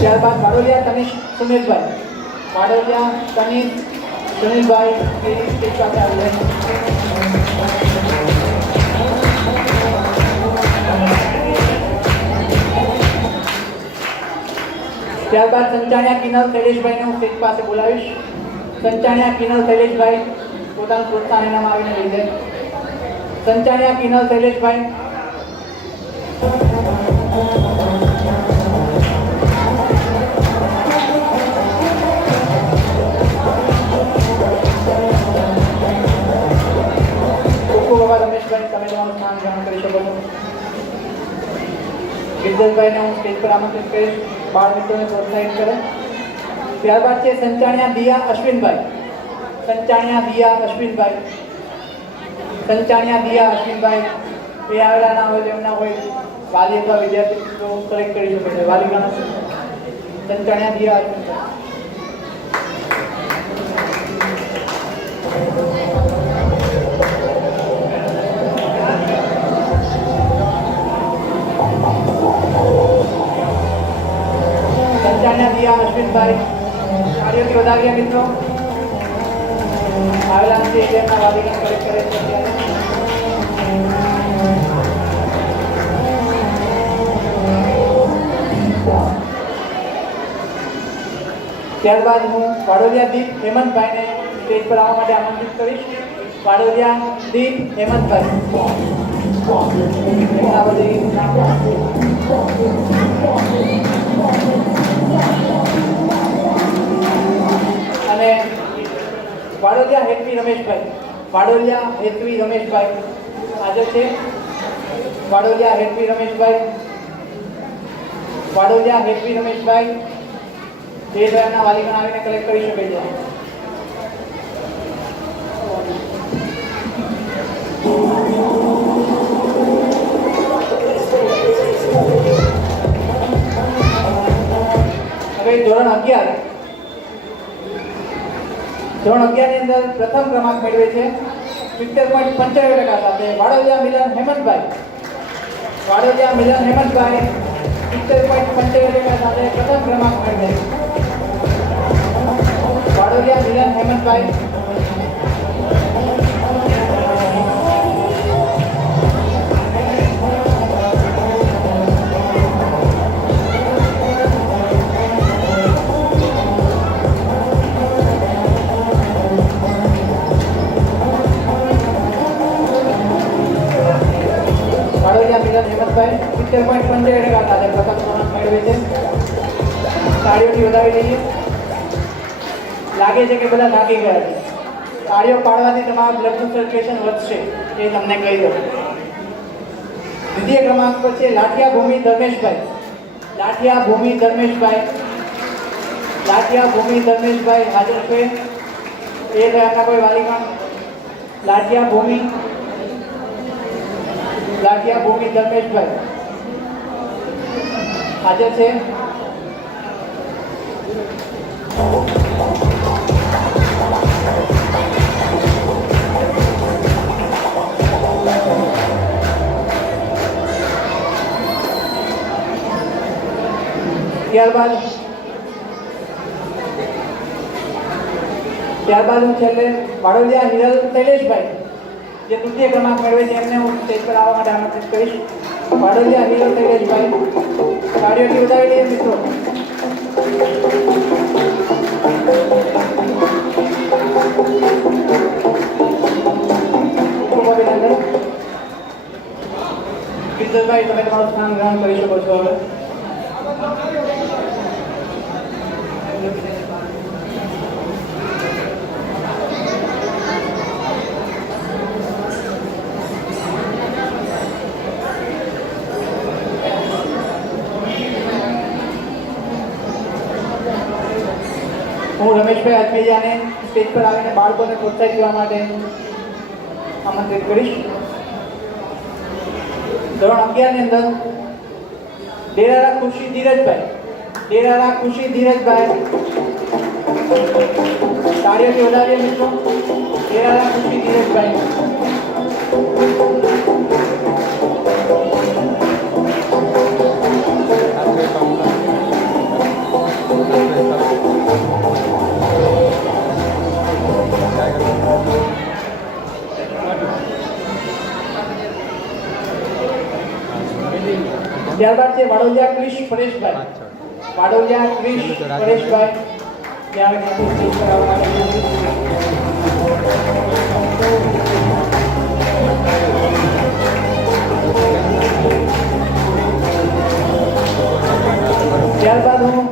ત્યારબાદ વાડોલિયા તનિષ સુનિલભાઈ, વાડોલિયા તનિષ સુનિલભાઈ સ્ટેજ પાસે આવી જાય. ત્યારબાદ સંચાણિયા કિનલ શૈલેષભાઈને હું સ્ટેજ પાસે બોલાવીશ. સંચાણિયા કિનલ શૈલેષભાઈ પોતાનું પ્રોત્સાહન ઇનામ આવીને લઈ જાય. સંચાણિયા કિનલ શૈલેષભાઈ. કિંજલભાઈને હું સ્ટેજ પર આમંત્રિત કરીશ બાળ મિત્રોને પ્રોત્સાહિત કરે. ત્યારબાદ છે સંચાણિયા દિયા અશ્વિનભાઈ. સંચાણિયા દિયા અશ્વિનભાઈ. સંચાણિયા દિયા અશ્વિનભાઈ એ આવેલા ના હોય તેમના કોઈ વાલી અથવા વિદ્યાર્થી મિત્રો કલેક્ટ કરી શકે છે. વાલી ગણ સંચાણિયા દિયા અશ્વિનભાઈ. સંચાણિયા દિયા અશ્વિનભાઈ કાર્યોથી વધાવ્યા મિત્રો આવેલા નથી એટલે એમના વાલીગણ કલેક્ટ કરે છે અત્યારે. ત્યારબાદ હું વાડોલિયા દીપ હેમંતભાઈને સ્ટેજ પર આવવા માટે આમંત્રિત કરીશ. વાડોલિયા દીપ હેમંતભાઈ. એમના બધી અને વાડોલિયા હેતવી રમેશભાઈ. વાડોલિયા હેતવી રમેશભાઈ હાજર છે. વાડોલિયા હેતવી રમેશભાઈ. વાડોલિયા હેતવી રમેશભાઈ જે એમના વાલીગણ આવીને કલેક્ટ કરી શકે છે. હવે ધોરણ 11 ની અંદર પ્રથમ ક્રમાંક મેળવે છે 70.95% સાથે વાડોલિયા મિલન હેમંતભાઈ. વાડોલિયા મિલન હેમંતભાઈ 70.95% સાથે પ્રથમ ક્રમાંક મેળવે છે. વાડોલિયા મિલન હેમંતભાઈ. વાડોલિયા મિલન હેમંતભાઈ 70.95% સાથે પ્રથમ ક્રમાંક મેળવે છે. તાળીઓથી વધાવી લઈએ. લાગે છે કે બધા થાકી ગયા છે. તાળીઓ પાડવાથી તમારું બ્લડનું સર્ક્યુલેશન વધશે એ તમને કહી દઉં. દ્વિતીય ક્રમાંક પર છે લાઠિયા ભૂમિ ધર્મેશભાઈ. લાઠિયા ભૂમિ ધર્મેશભાઈ. લાઠિયા ભૂમિ ધર્મેશભાઈ હાજર છે. એ આપણા કોઈ વાલીગણ. લાઠિયા ભૂમિ. લાઠિયા ભૂમિ ધર્મેશભાઈ હાજર છે. ત્યારબાદ હું છેલ્લે વાડોલિયા હિરલ શૈલેષભાઈ જે તૃતીય ક્રમાંક મેળવે છે એમને હું સ્ટેજ પર આવવા માટે આમંત્રિત કરીશ. વાડોલિયા હિરલ શૈલેષભાઈ તાળીઓથી વધાવી લઈએ મિત્રો. ખૂબ અભિનંદન. કિશોરભાઈ તમે તમારું સ્થાન ગ્રહણ કરી શકો છો. હવે હું રમેશભાઈ આજમેજાને સ્ટેજ પર આવીને બાળકોને પ્રોત્સાહિત કરવા માટે આમંત્રિત કરીશ. ધોરણ 11 ની અંદર ડેરારા ખુશી ધીરજભાઈ. ડેરારા ખુશી ધીરજભાઈ તાળીઓથી વધાવીએ મિત્રો. ડેરારા ખુશી ધીરજભાઈ. ત્યારબાદ છે વાડોલિયા ક્રિશ પરેશભાઈ. વાડોલિયા ક્રિશ પરેશભાઈ ત્યાં સ્ટેજ પર આવવા માટે. ત્યારબાદ હું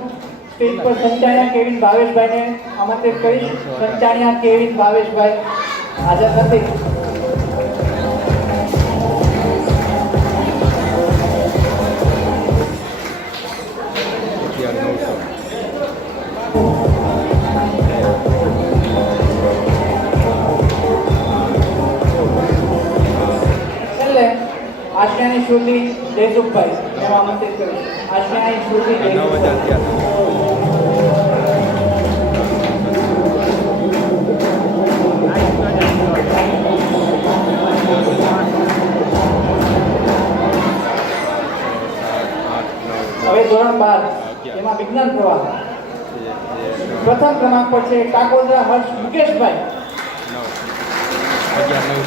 સ્ટેજ પર સંચાણિયા કેવિન ભાવેશભાઈને આમંત્રિત કરીશ. સંચાણિયા કેવિન ભાવેશભાઈ હાજર નથી. 900. છેલ્લે આશિયાની શ્રુતિ જયસુખભાઈ હું આમંત્રિત કરીશ. આશિયાની શ્રુતિ 9000 જયસુખભાઈ. થયા. હવે ધોરણ 12 એમાં વિજ્ઞાન પ્રવાહ પ્રથમ ક્રમાંક પર છે કાકોદ્રા હર્ષ મુકેશભાઈ.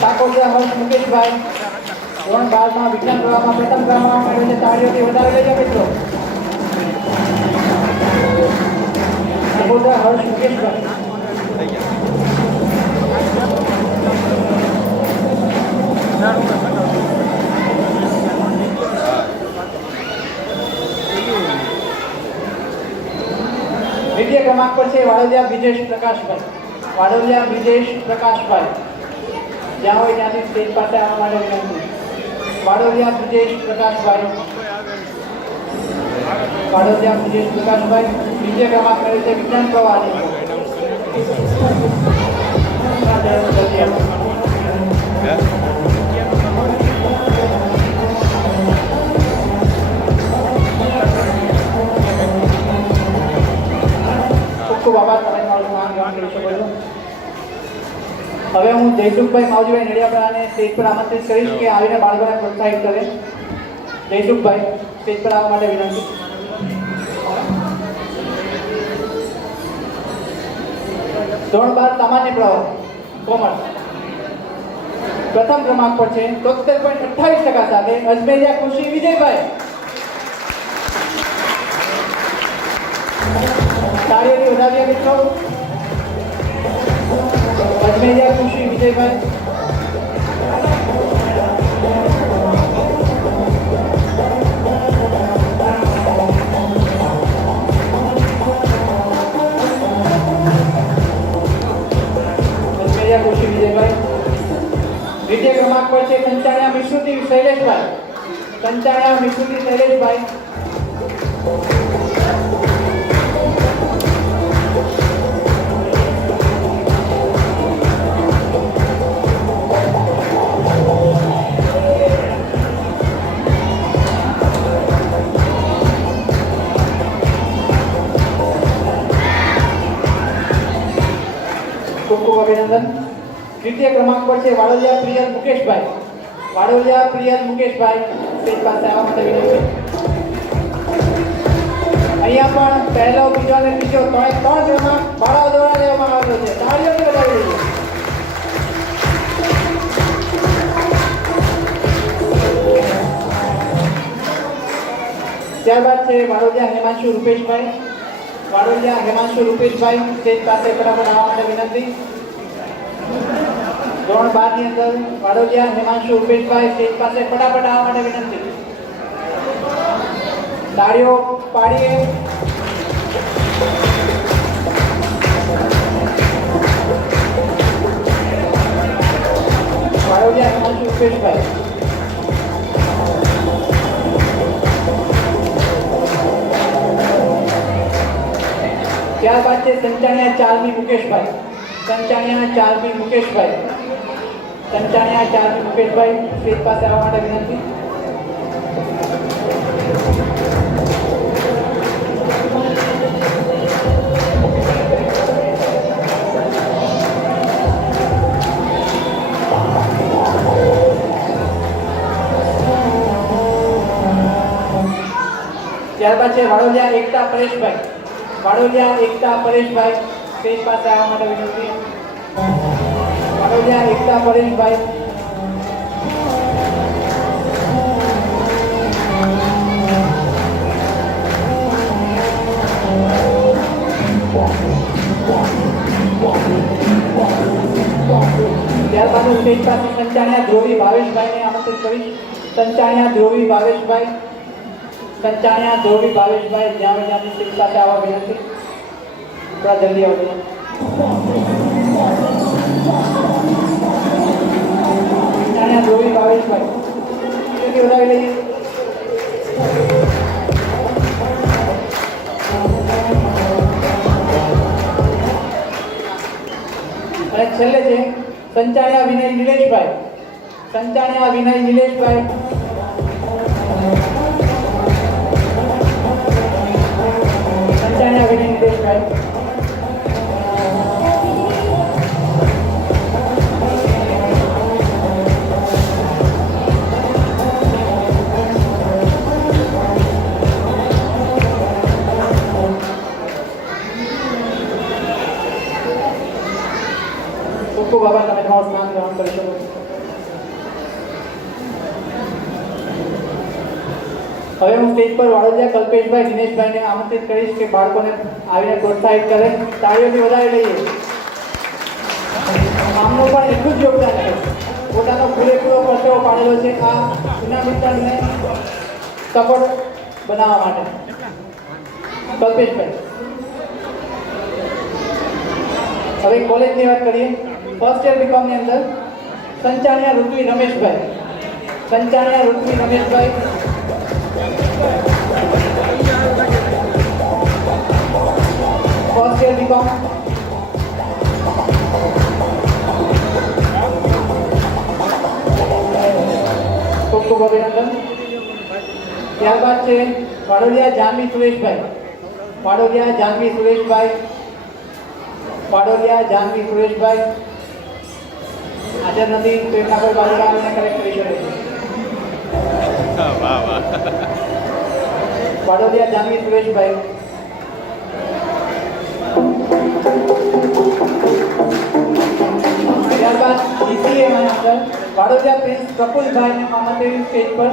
કાકોદ્રા હર્ષ મુકેશભાઈ ધોરણ 12 માં વિજ્ઞાન પ્રવાહમાં પ્રથમ ક્રમાંક મેળવ્યો છે. તાળીઓથી વધાવી લેજો મિત્રો. કાકોદ્રા હર્ષ મુકેશભાઈ. દ્વિતીય ક્રમાંક પર છે વાડોદિયા બ્રિજેશ પ્રકાશભાઈ. વાડોદિયા બ્રિજેશ પ્રકાશભાઈ જ્યાં હોય ત્યાંથી સ્ટેજ પાસે આવવા માટે વિનંતી. વાડોદિયા બ્રિજેશ પ્રકાશભાઈ. વાડોદિયા બ્રિજેશ પ્રકાશભાઈ દ્વિતીય ક્રમાંક મેળવે છે વિજ્ઞાન પ્રવાહની અંદર. ખૂબ આભાર. તમે મારું નામ ગ્રહણ કરી શકો છો. હવે હું જયસુખભાઈ માવજીભાઈ નડિયાપરાને સ્ટેજ પર આમંત્રિત કરીશ કે આવીને બાળકોને પ્રોત્સાહિત કરે. જયસુખભાઈ સ્ટેજ પર આવવા માટે વિનંતી. ધોરણ 12 સામાન્ય પ્રવાહ કોમર્સ પ્રથમ ક્રમાંક પર છે 73.28% સાથે અજમેરિયા ખુશી વિજયભાઈ. તાળીઓથી વધાવીએ મિત્રો. અજમેરિયા ખુશી વિજયભાઈ. અજમેરિયા ખુશી વિજયભાઈ. દ્વિતીય ક્રમાંક પર છે કંચાણિયા મિશ્રુતિ શૈલેષભાઈ. કંચાણિયા મિશ્રુતિ શૈલેષભાઈ. ખૂબ ખૂબ અભિનંદન. દ્વિતીય ક્રમાંક પર છે વાડોદિયા પ્રિયલ મુકેશભાઈ. વાડોદિયા પ્રિયલ મુકેશભાઈ સ્ટેજ પાસે આવવા માટે વિનંતી. અહીંયા પણ પહેલો બીજો અને ત્રીજો ત્રણ ક્રમાંક બાળાઓ દ્વારા લેવામાં આવેલો છે. તાળીઓથી વધાવી દઈએ. ત્યારબાદ છે વાડોદિયા હેમાંશુ રૂપેશભાઈ. વાડોદિયા હેમાંશુ રૂપેશભાઈ સ્ટેજ પાસે ફટાફટ આવવા માટે વિનંતી. ધોરણ 12 ની અંદર વાડોદિયા હેમાંશુ રૂપેશભાઈ સ્ટેજ પાસે ફટાફટ આવવા માટે વિનંતી. તાળીઓ પાડીએ. વાડોદિયા હેમાંશુ રૂપેશભાઈ. ત્યારબાદ છે સંચાણિયા ચારમી મુકેશભાઈ. સંચાણિયા ચારમી મુકેશભાઈ. સંચાણિયા ચારમી મુકેશભાઈ સ્ટેજ પાસે આવવા માટે વિનંતી. ત્યારબાદ છે વાડોદિયા એકતા પરેશભાઈ. વાડોદિયા એકતા પરેશભાઈ સ્ટેજ પાસે આવવા માટે વિનંતી. વાડોદિયા એકતા પરેશભાઈ. ત્યારબાદ સ્ટેજ પાસે સંચાણિયા ધ્રુવી ભાવેશભાઈને આમંત્રિત કરીશ. સંચાણિયા ધ્રુવી ભાવેશભાઈ. સંચાણિયા ધ્રુવી ભાવેશભાઈ જ્યાં જ્યાંથી સ્ટેજ પાસે આવવા વિનંતી. થોડા જલ્દી આવજો. સંચાણિયા ધ્રુવી ભાવેશભાઈ વધાવી લઈએ. છેલ્લે છે સંચાણિયા વિનય નિલેશભાઈ. સંચાણિયા વિનય નિલેશભાઈ. સંચાણિયા વિનય નિલેશભાઈ. ખૂબ આભાર, તમે તમારું સ્થાન ગ્રહણ કરી શકો છો. હવે હું સ્ટેજ પર વાડોદરા કલ્પેશભાઈ દિનેશભાઈને આમંત્રિત કરીશ કે બાળકોને આવીને પ્રોત્સાહિત કરે. તાળીઓથી વધાવી લઈએ. આમનું પણ એટલું જ યોગદાન છે. પોતાનો પૂરેપૂરો પરસેવો પાડેલો છે આ જૂના મિત્રને સપોર્ટ બનાવવા માટે. કલ્પેશભાઈ. હવે કોલેજની વાત કરીએ. ફર્સ્ટ યર બીકોમની અંદર Sanchaniya Rutvi Rameshbhai. Sanchaniya Rutvi Rameshbhai. First year BCom. ખૂબ ખૂબ અભિનંદન. ત્યારબાદ છે વાડોલિયા જાનવી સુરેશભાઈ. વાડોલિયા જાનવી સુરેશભાઈ. વાડોલિયા જાનવી સુરેશભાઈ હાજર નથી તો એમના કોઈ બાજુ આવીને કલેક્ટ કરી શકે છે. વાહ વાહ. વાડોલિયા જાનવી સુરેશભાઈ. ત્યારબાદ DCA માં અંદર વાડોલિયા પ્રિન્સ પ્રફુલભાઈને આમંત્રિત સ્ટેજ પર.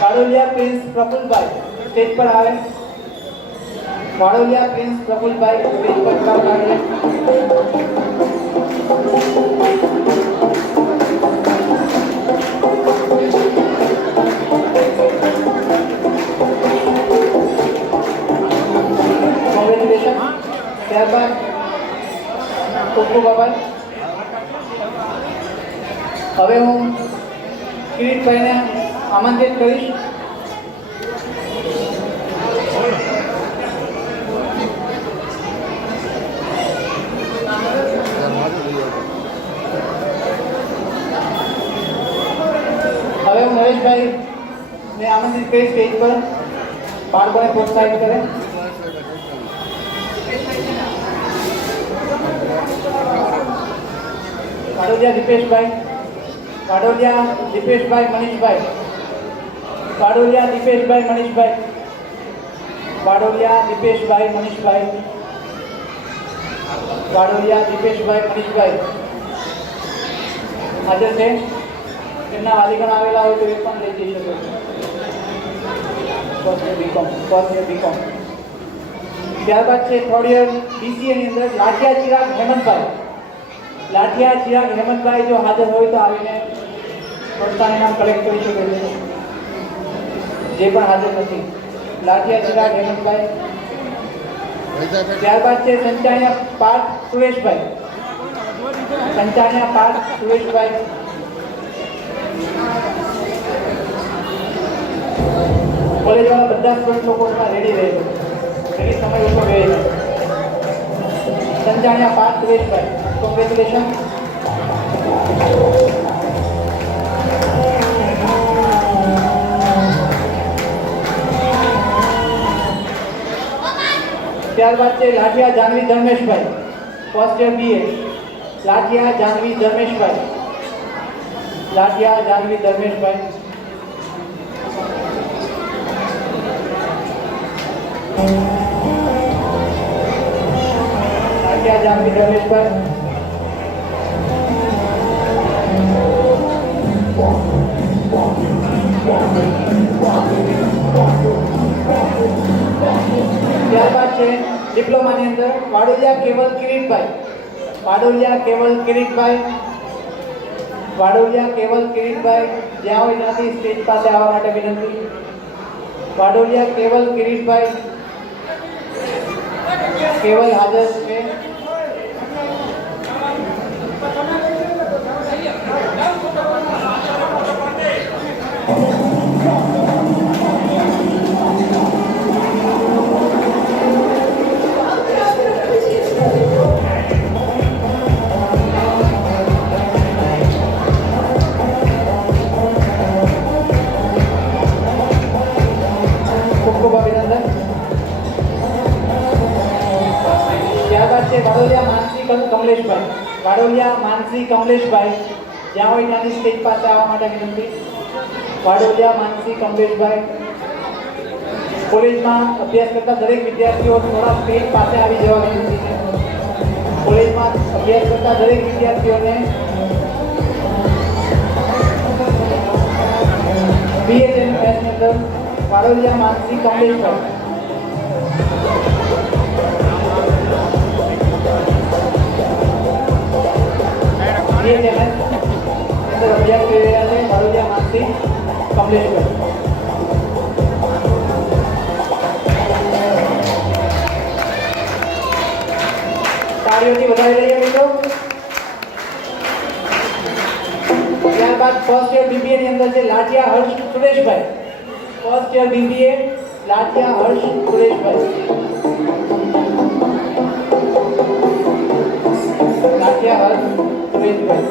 વાડોલિયા પ્રિન્સ પ્રફુલભાઈ સ્ટેજ પર આવે. વાડોલિયા પ્રિન્સ પ્રફુલભાઈ સ્ટેજ પર આવે. કોંગ્રેચ્યુલેશન. ત્યારબાદ ખૂબ ખૂબ આભાર. હવે હું કિરીટભાઈને આમંત્રિત કરીશ. હવે હું નરેશભાઈને આમંત્રિત કરીશ સ્ટેજ પર બાળકોને પ્રોત્સાહિત કરે. વાડોલિયા દીપેશભાઈ. વાડોલિયા દીપેશભાઈ મનીષભાઈ. વાડોલિયા દીપેશભાઈ મનીષભાઈ. વાડોલિયા દીપેશભાઈ મનીષભાઈ. વાડોલિયા દીપેશભાઈ મનીષભાઈ હાજર છે. એમના વાલીગણ આવેલા હોય તો એ પણ લઈ જઈ શકો છો. First year BCom. First year BCom. ત્યારબાદ છે થર્ડ યર BCA ની અંદર લાઠિયા ચિરાગ હેમંતભાઈ. લાઠિયા ચિરાગ હેમંતભાઈ જો હાજર હોય તો આવીને પ્રોત્સાહન ઇનામ કલેક્ટ કરી શકે છે. જે પણ હાજર નથી. લાઠિયા ચિરાગ હેમંતભાઈ. ત્યારબાદ છે સંચાણિયા પાર્થ સુરેશભાઈ. સંચાણિયા પાર્થ સુરેશભાઈ. કોલેજ વાળા બધા સ્ટુડન્ટ લોકો રેડી રહે છે. એની સમય ઉપર રહે છે. સંચાણિયા પાર્થ સુરેશભાઈ. કોંગ્રેચ્યુલેશન. ત્યારબાદ છે Lathiya Janvi Dharmeshbhai. First year BA. Lathiya Janvi Dharmeshbhai. Lathiya Janvi Dharmeshbhai. Lathiya Janvi Dharmeshbhai. ત્યારબાદ છે ડિપ્લોમાની અંદર વાડોલિયા કેવલ કિરીટભાઈ. વાડોલિયા કેવલ કિરીટભાઈ. વાડોલિયા કેવલ કિરીટભાઈ જ્યાં હોય ત્યાંથી સ્ટેજ પાસે આવવા માટે વિનંતી. વાડોલિયા કેવલ કિરીટભાઈ. કેવલ હાજર છે. છે વાડોલિયા માનસી કમલેશભાઈ. વાડોલિયા માનસી કમલેશભાઈ, જ્યાં હોય ત્યાંથી સ્ટેજ પાસે આવવા માટે વિનંતી. વાડોલિયા માનસી કમલેશભાઈ. કોલેજમાં અભ્યાસ કરતા દરેક વિદ્યાર્થીઓ થોડા સ્ટેજ પાસે આવી જવા વિનંતી છે. કોલેજમાં અભ્યાસ કરતા દરેક વિદ્યાર્થીઓને BHN મેથની અંદર વાડોલિયા માનસી કમલેશભાઈ. BHN અંદર અભ્યાસ કરી રહ્યા છે વાડોલિયા માનસી કમલેશભાઈ. તાળીઓથી વધાવી લઈએ મિત્રો. ત્યારબાદ ફર્સ્ટ યર BBA ની અંદર છે Lathiya Harsh Sureshbhai. First year BBA Lathiya Harsh Sureshbhai. Lathiya Harsh Sureshbhai.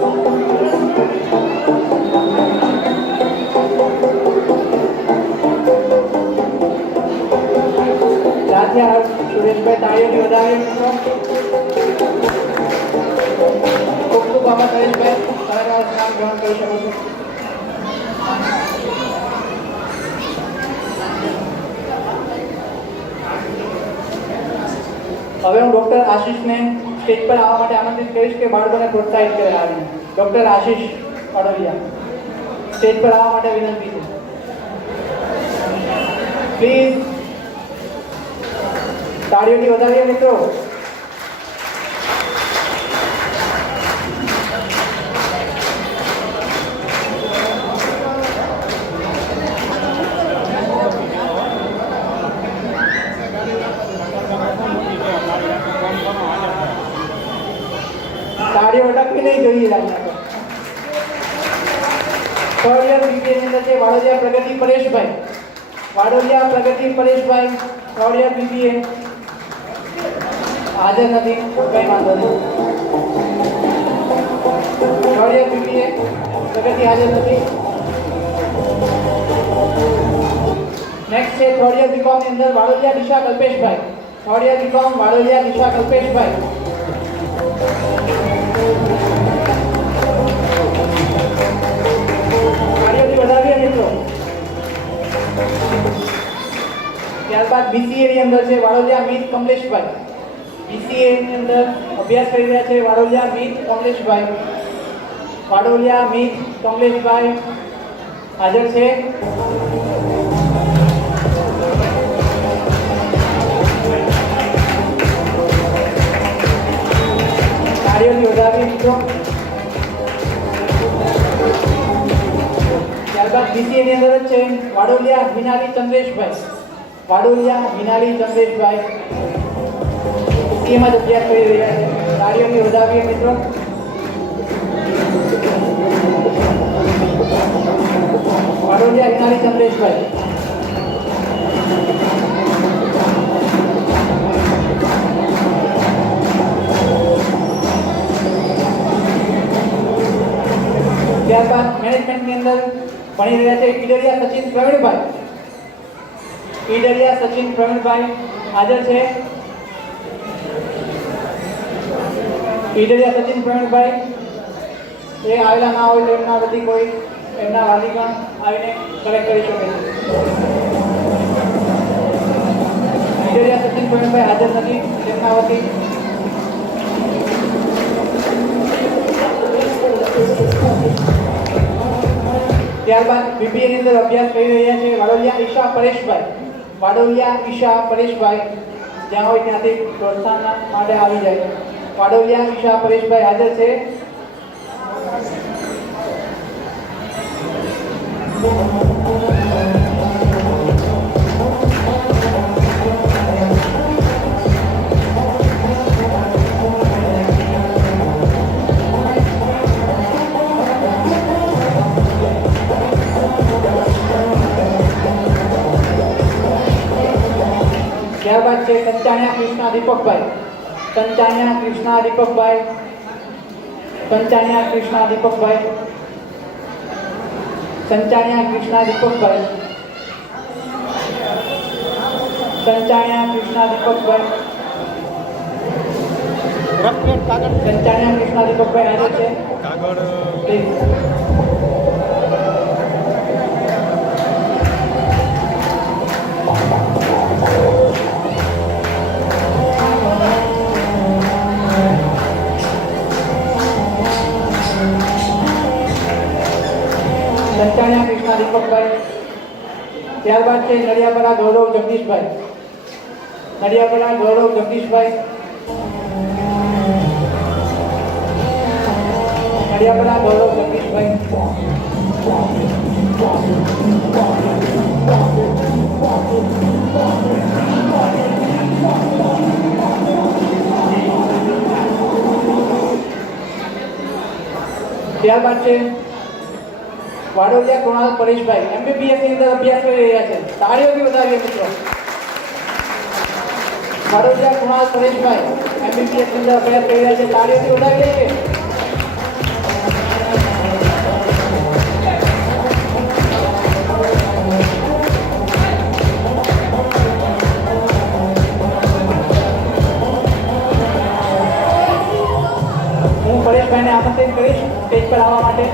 Lathiya Harsh Sureshbhai, તાળીઓથી વધાવીએ મિત્રો. ખૂબ ખૂબ આભાર હરેશભાઈ, તમે તમારું નામ ગ્રહણ કરી શકો છો. હવે હું ડૉક્ટર આશીષને સ્ટેજ પર આવવા માટે આમંત્રિત કરીશ કે બાળકોને પ્રોત્સાહિત કરે આવીને. ડૉક્ટર આશીષ વાડોલિયા સ્ટેજ પર આવવા માટે વિનંતી છે. પ્લીઝ તાળીઓથી વધાવીએ મિત્રો. તાળીઓ અટકવી નહીં જોઈએ. થર્ડ યર BBA ની અંદર છે વાડોલિયા પ્રગતિ પરેશભાઈ. વાડોલિયા પ્રગતિ પરેશભાઈ, થર્ડ યર BBA. હાજર નથી, કઈ વાંધો નહીં. થર્ડ યર BBA પ્રગતિ હાજર નથી. નેક્સ્ટ છે થર્ડ યર BCom ની અંદર વાડોલિયા દિશા Kalpeshbhai. Third year BCom Vadoliya દિશા કલ્પેશભાઈ. કાર્યોથી વધાવીએ મિત્રો. ત્યારબાદ BCA ની અંદર છે વાડોલિયા મીત કમલેશભાઈ. BCA ની અંદર અભ્યાસ કરી રહ્યા છે વાડોલિયા મીત કમલેશભાઈ. વાડોલિયા મીત કમલેશભાઈ હાજર છે. કાર્યોથી વધાવીએ મિત્રો. ત્યારબાદ BCA ની અંદર જ છે વાડોલિયા હિનાલી ચંદ્રેશભાઈ. વાડોલિયા હિનાલી ચંદ્રેશભાઈ BCA માં જ અભ્યાસ કરી રહ્યા છે. કાર્યોથી વધાવીએ મિત્રો. વાડોલિયા હિનાલી ચંદ્રેશભાઈ. ત્યારબાદ મેનેજમેન્ટની અંદર ભણી રહ્યા છે ઈડરિયા સચિન પ્રવીણભાઈ. ઈડરિયા સચિન પ્રવીણભાઈ હાજર છે. ઈડરિયા સચિન પ્રવીણભાઈ એ આવેલા ના હોય તો એમના બધી કોઈ એમના વાલીગણ આવીને કલેક્ટ કરી શકે છે. ઈડરિયા સચિન પ્રવીણભાઈ હાજર નથી તેમના વતી. ત્યારબાદ BBA ની અંદર અભ્યાસ કરી રહ્યા છે વાડોલિયા ઈશા પરેશભાઈ. વાડોલિયા ઈશા પરેશભાઈ, જ્યાં હોય ત્યાંથી પ્રોત્સાહન માટે આવી જાય. વાડોલિયા ઈશા પરેશભાઈ હાજર છે. ત્યારબાદ છે કંચાણિયા કૃષ્ણા દીપકભાઈ. કંચાણિયા કૃષ્ણા દીપકભાઈ. કંચાણિયા કૃષ્ણા દીપકભાઈ. કંચાણિયા કૃષ્ણા દીપકભાઈ. કંચાણિયા કૃષ્ણા દીપકભાઈ. કંચાણિયા કૃષ્ણા દીપકભાઈ હાજર છે કાગળ પ્લીઝ. કંચાણિયા કૃષ્ણા દીપકભાઈ. ત્યારબાદ છે નડિયાપરા ગૌરવ જગદીશભાઈ. નડિયાપરા ગૌરવ જગદીશભાઈ. નડિયાપરા ગૌરવ જગદીશભાઈ. ત્યારબાદ છે વાડોલિયા કૃણાલ પરેશભાઈ. MBBS ની અંદર અભ્યાસ કરી રહ્યા છે. તાળીઓથી વધાવીએ મિત્રો. વાડોલિયા કૃણાલ પરેશભાઈ MBBS ની અંદર અભ્યાસ કરી રહ્યા છે. તાળીઓથી વધાવીએ. હું પરેશભાઈને આમંત્રિત કરીશ સ્ટેજ પર આવવા માટે.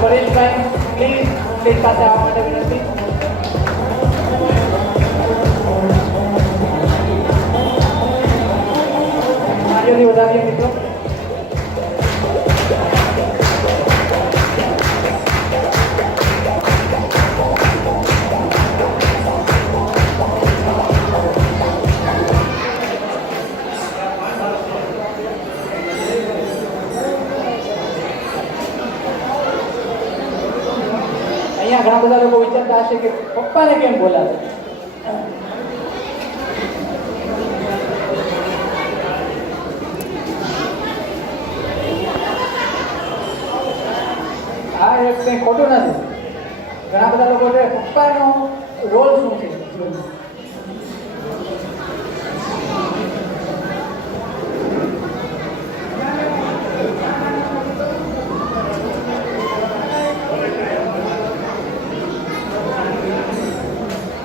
પરેશભાઈ પ્લીઝ સ્ટેજ પાસે આવવા માટે વિનંતી. તાળીઓથી વધાવીએ મિત્રો. અહીંયા ઘણા બધા લોકો વિચારતા હશે કે પપ્પાને કેમ બોલાવે. આ એક કંઈ ખોટું નથી. ઘણા બધા લોકો છે પપ્પાનો રોલ શું છે.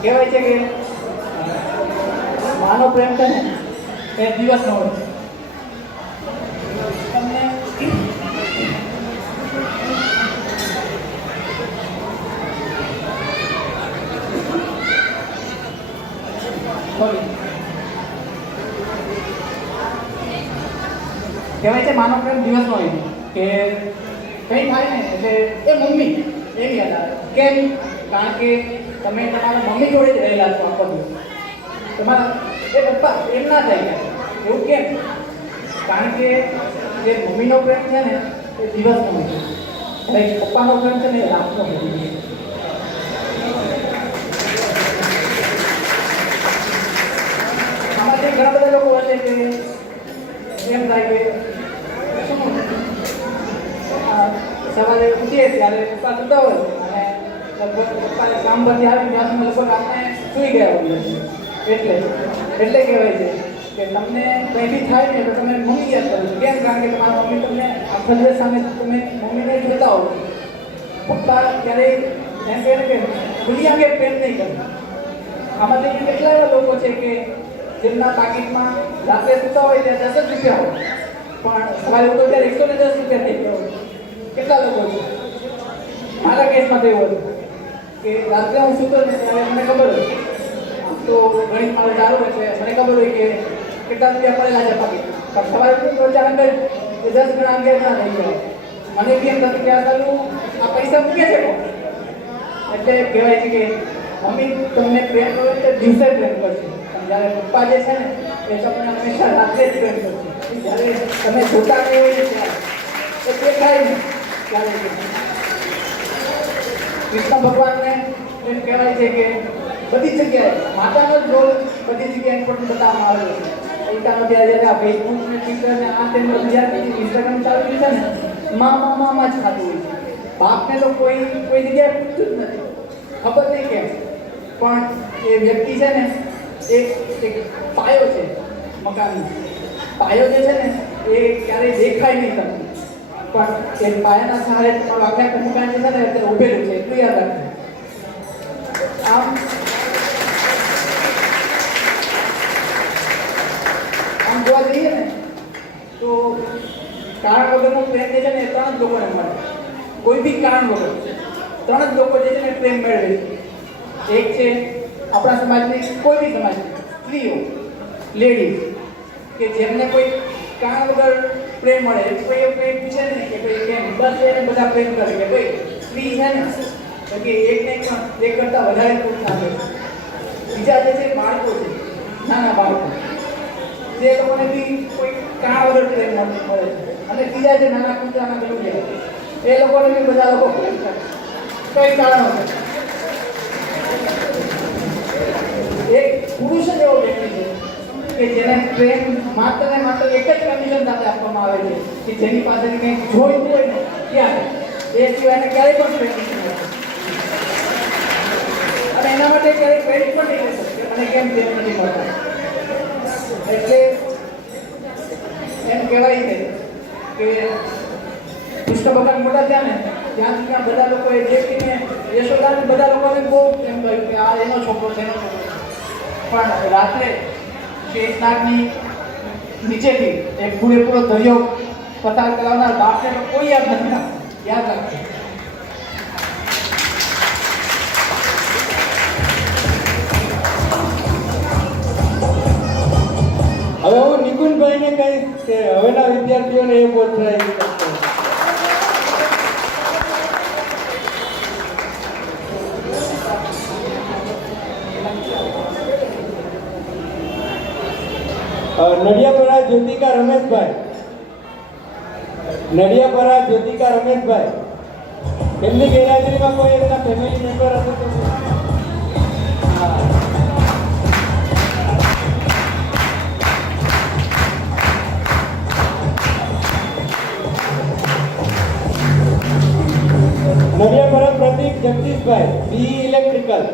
કહેવાય છે કે માનો પ્રેમ છે ને એ દિવસનો હોય છે. તમને કહેવાય છે માનો પ્રેમ દિવસનો હોય કે કંઈ થાય ને એટલે એ મમ્મી એવી યાદ આવે. કેમ? કારણ કે તમે તમારા મમ્મી જોડે જ રહેલા છો આખો દિવસ. તમારા એ પપ્પા એમ ના થાય. એવું કેમ? કારણ કે જે મમ્મીનો પ્રેમ છે ને એ દિવસનો હોય છે અને પપ્પાનો પ્રેમ છે ને એ રાતનો હોય છે. આમાંથી ઘણા બધા લોકો હશે કે એમ થાય કે શું સવારે ઉઠીએ ત્યારે પપ્પા સુતા હોય અને લગભગ પપ્પાને કામ પરથી આવી ત્યાં સુધી લગભગ આપણે સૂઈ ગયા હોઈએ છીએ. એટલે કહેવાય છે કે તમને કંઈ બી થાય ને તો તમે મમ્મી યાદ કરો છો. કેમ? કારણ કે તમારા મમ્મી તમને આખા દિવસ સામે તમે મમ્મીને જોતા હો. પપ્પા ક્યારેય એમ કહે ને કે ખુલ્લી આંખે પ્રેમ નહીં કરતા. આમાંથી કેટલા એવા લોકો છે કે જેમના પાકીટમાં રાત્રે સૂતા હોય ત્યાં 10 જ રૂપિયા હોય પણ સવારે ઉઠો ત્યારે 110 રૂપિયા થઈ ગયા હોય. કેટલા લોકો છે? મારા કેસમાં તો એવું હતું કે રાત્રે હું સૂતો ને ત્યારે મને ખબર હોય તો ગણિત મારું સારું એટલે મને ખબર હોય કે કેટલા રૂપિયા પડેલા છે પાકીટ. પણ સવારે ઉઠું તો અચાનક જ એ 10 ગણા અંગે ના થઈ જાય. મને બી એમ થતું કે આ સારું આ પૈસા મૂકે છે કોણ? એટલે કહેવાય છે કે મમ્મી તમને પ્રેમ કરો તો દિવસે પ્રેમ કરશે. જ્યારે પપ્પા જે છે ને એ તમને હંમેશા રાત્રે જ પ્રેમ કરશે. જ્યારે તમે જોતા નહીં હોય ત્યારે એ દેખાય નહીં ત્યારે. કૃષ્ણ ભગવાનને એમ કહેવાય છે કે બધી જગ્યાએ માતાનો જ રોલ બધી જગ્યાએ ઇમ્પોર્ટન્ટ બતાવવામાં આવેલો છે. ઈટાનો ત્યારે જ્યારે આ ફેસબુક ને ટ્વિટર ને આ તેમ જ્યારે ઇન્સ્ટાગ્રામ ચાલુ થયું છે ને મામા જ ખાતું હોય છે. બાપને તો કોઈ જગ્યાએ પૂછતું જ નથી. ખબર નહીં કેમ પણ એ વ્યક્તિ છે ને એક પાયો છે મકાનનો. પાયો જે છે ને એ ક્યારેય દેખાય નહીં તમને પણ એ પાયાના સહારે તમારું આખા મકાન જે છે ને અત્યારે ઉભેલું છે એટલું યાદ રાખજો. આમ જોવા જઈએ ને કારણ વગરનો પ્રેમ જે છે ને એ 3 જ લોકોને મળે. કોઈ બી કારણ વગર 3 જ લોકો જે છે ને પ્રેમ મેળવે છે. એક છે આપણા સમાજની, કોઈ બી સમાજની સ્ત્રીઓ, લેડીઝ, કે જેમને કોઈ કારણ વગર પ્રેમ મળે. કોઈ એવું કંઈ પૂછે નહીં કે ભાઈ કેમ, બસ એને બધા પ્રેમ કરે કે ભાઈ સ્ત્રી છે ને કે એક કરતાં વધારે પુરુષ આપે છે. બીજા જે છે બાળકો છે, નાના બાળકો, જે લોકોને બી કોઈ કારણ વગર પ્રેમ મળે છે. અને બીજા જે નાના કૂતરાના ગલુડિયા, એ લોકોને બી બધા લોકો પ્રેમ કરે કઈ કારણ વગર. એક પુરુષ જ એવો વ્યક્તિ છે કે જેને પ્રેમ માત્ર ને માત્ર એક જ કન્ડિશન સાથે આપવામાં આવે છે કે જેની પાસેથી કંઈક જોઈતું હોય ને ત્યારે, એ સિવાય એને ક્યારેય પણ પ્રેમ નથી મળતો. અને એના માટે ક્યારેય વેઇટ પણ નહીં કરી શકશે અને કેમ પ્રેમ નથી મળતો. એટલે એમ કહેવાય છે કે કૃષ્ણ ભગવાન મોટા થયા ને ત્યાં સુધી બધા લોકોએ દેખીને યશોદાને બધા લોકોને બહુ એમ કહ્યું કે આ એનો છોકરો છે, એનો છોકરો. પણ રાત્રે શેષનાગની નીચેથી એક પૂરેપૂરો દરિયો પસાર કરાવનાર બાપને તો કોઈ યાદ નથી આવતું. યાદ રાખજો. હવે હું નિકુંજભાઈને કહીશ કે હવેના વિદ્યાર્થીઓને એ પ્રોત્સાહિત કરશે. નડિયાપરા જ્યોતિકા રમેશભાઈ, નડિયાપરા જ્યોતિકા રમેશભાઈ, એમની ગેરહાજરીમાં કોઈ એમના ફેમિલી મેમ્બર હશે તો હા. નડિયાપરા પ્રતીક જગદીશભાઈ, બી electrical.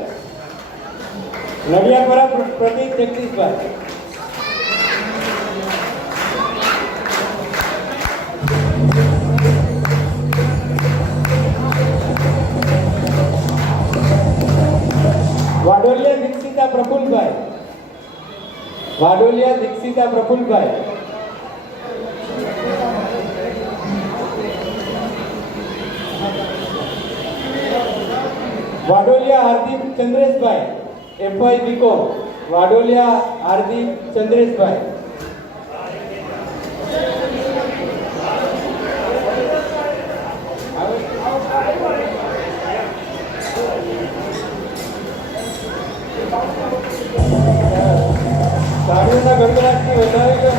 Nadiyapara Pratik Jagdishbhai. Vadoliya Dixita Prafulbhai, Vadoliya Dixita Prafulbhai. Vadoliya Hardik Chandreshbhai, FY BCom. Vadoliya Hardik Chandreshbhai. સાડીઓના ગણગડાટથી વધાવી લો.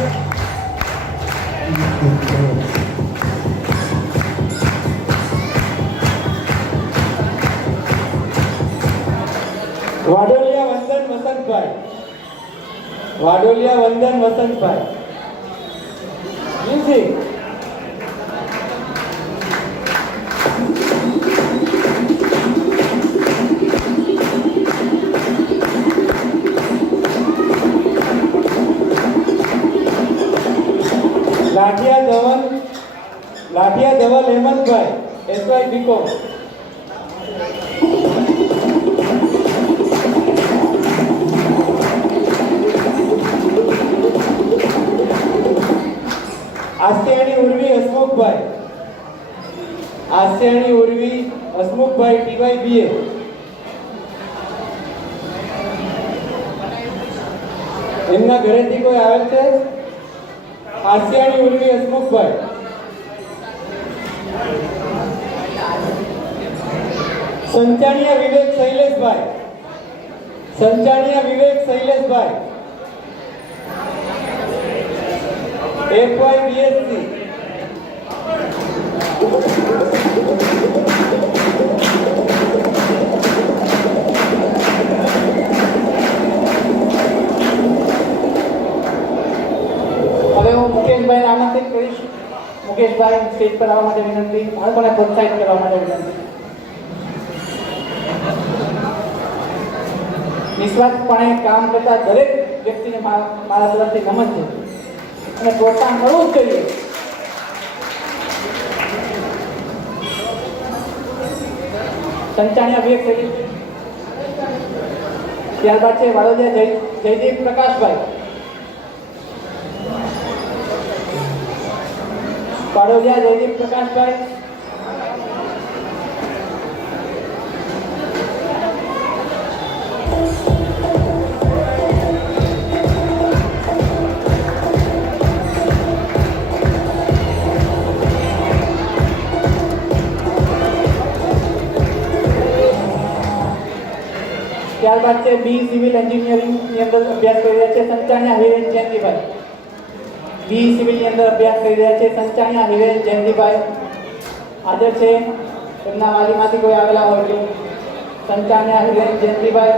Vadoliya Vandan Vasantbhai, Vadoliya Vandan Vasantbhai. Music. Lathiya Dhaval Hemantbhai, SY BCom. Asyani Urvi Hasmukhbhai, Asyani Urvi Hasmukhbhai, TY BA. એમના ઘરેથી કોઈ આવે છે? આસ્યાણી ઉર્વી હસમુખભાઈ. Sanchaniya Vivek Shaileshbhai, Sanchaniya Vivek Shaileshbhai, FY BSc. હવે હું મુકેશભાઈને આમંત્રિત કરીશ. મુકેશભાઈ સ્ટેજ પર આવવા માટે વિનંતી. બાળકોને પ્રોત્સાહિત કરવા માટે વિનંતી. નિસ્વાર્થપણે કામ કરતા દરેક વ્યક્તિને મારા તરફથી નમન છે અને પ્રોત્સાહન મળવું જ જોઈએ. સંચાણિયા વિવેક શૈલેષ. ત્યારબાદ છે વાડોદિયા જયદીપ પ્રકાશભાઈ. વાડોલિયા જયદીપ પ્રકાશભાઈ, ત્યારબાદ છે બી સિવિલ એન્જિનિયરિંગ ની અંદર અભ્યાસ કરી રહ્યા છે સંચાણિયા હિરેન જયંતિભાઈ. બી સિવિલ ની અંદર અભ્યાસ કરી રહ્યા છે સંચાણિયા હિરેન જયંતિભાઈ. હાજર છે એમના વાલીમાંથી કોઈ આવેલા હોય તો સંચાણિયા હિરેન જયંતિભાઈ.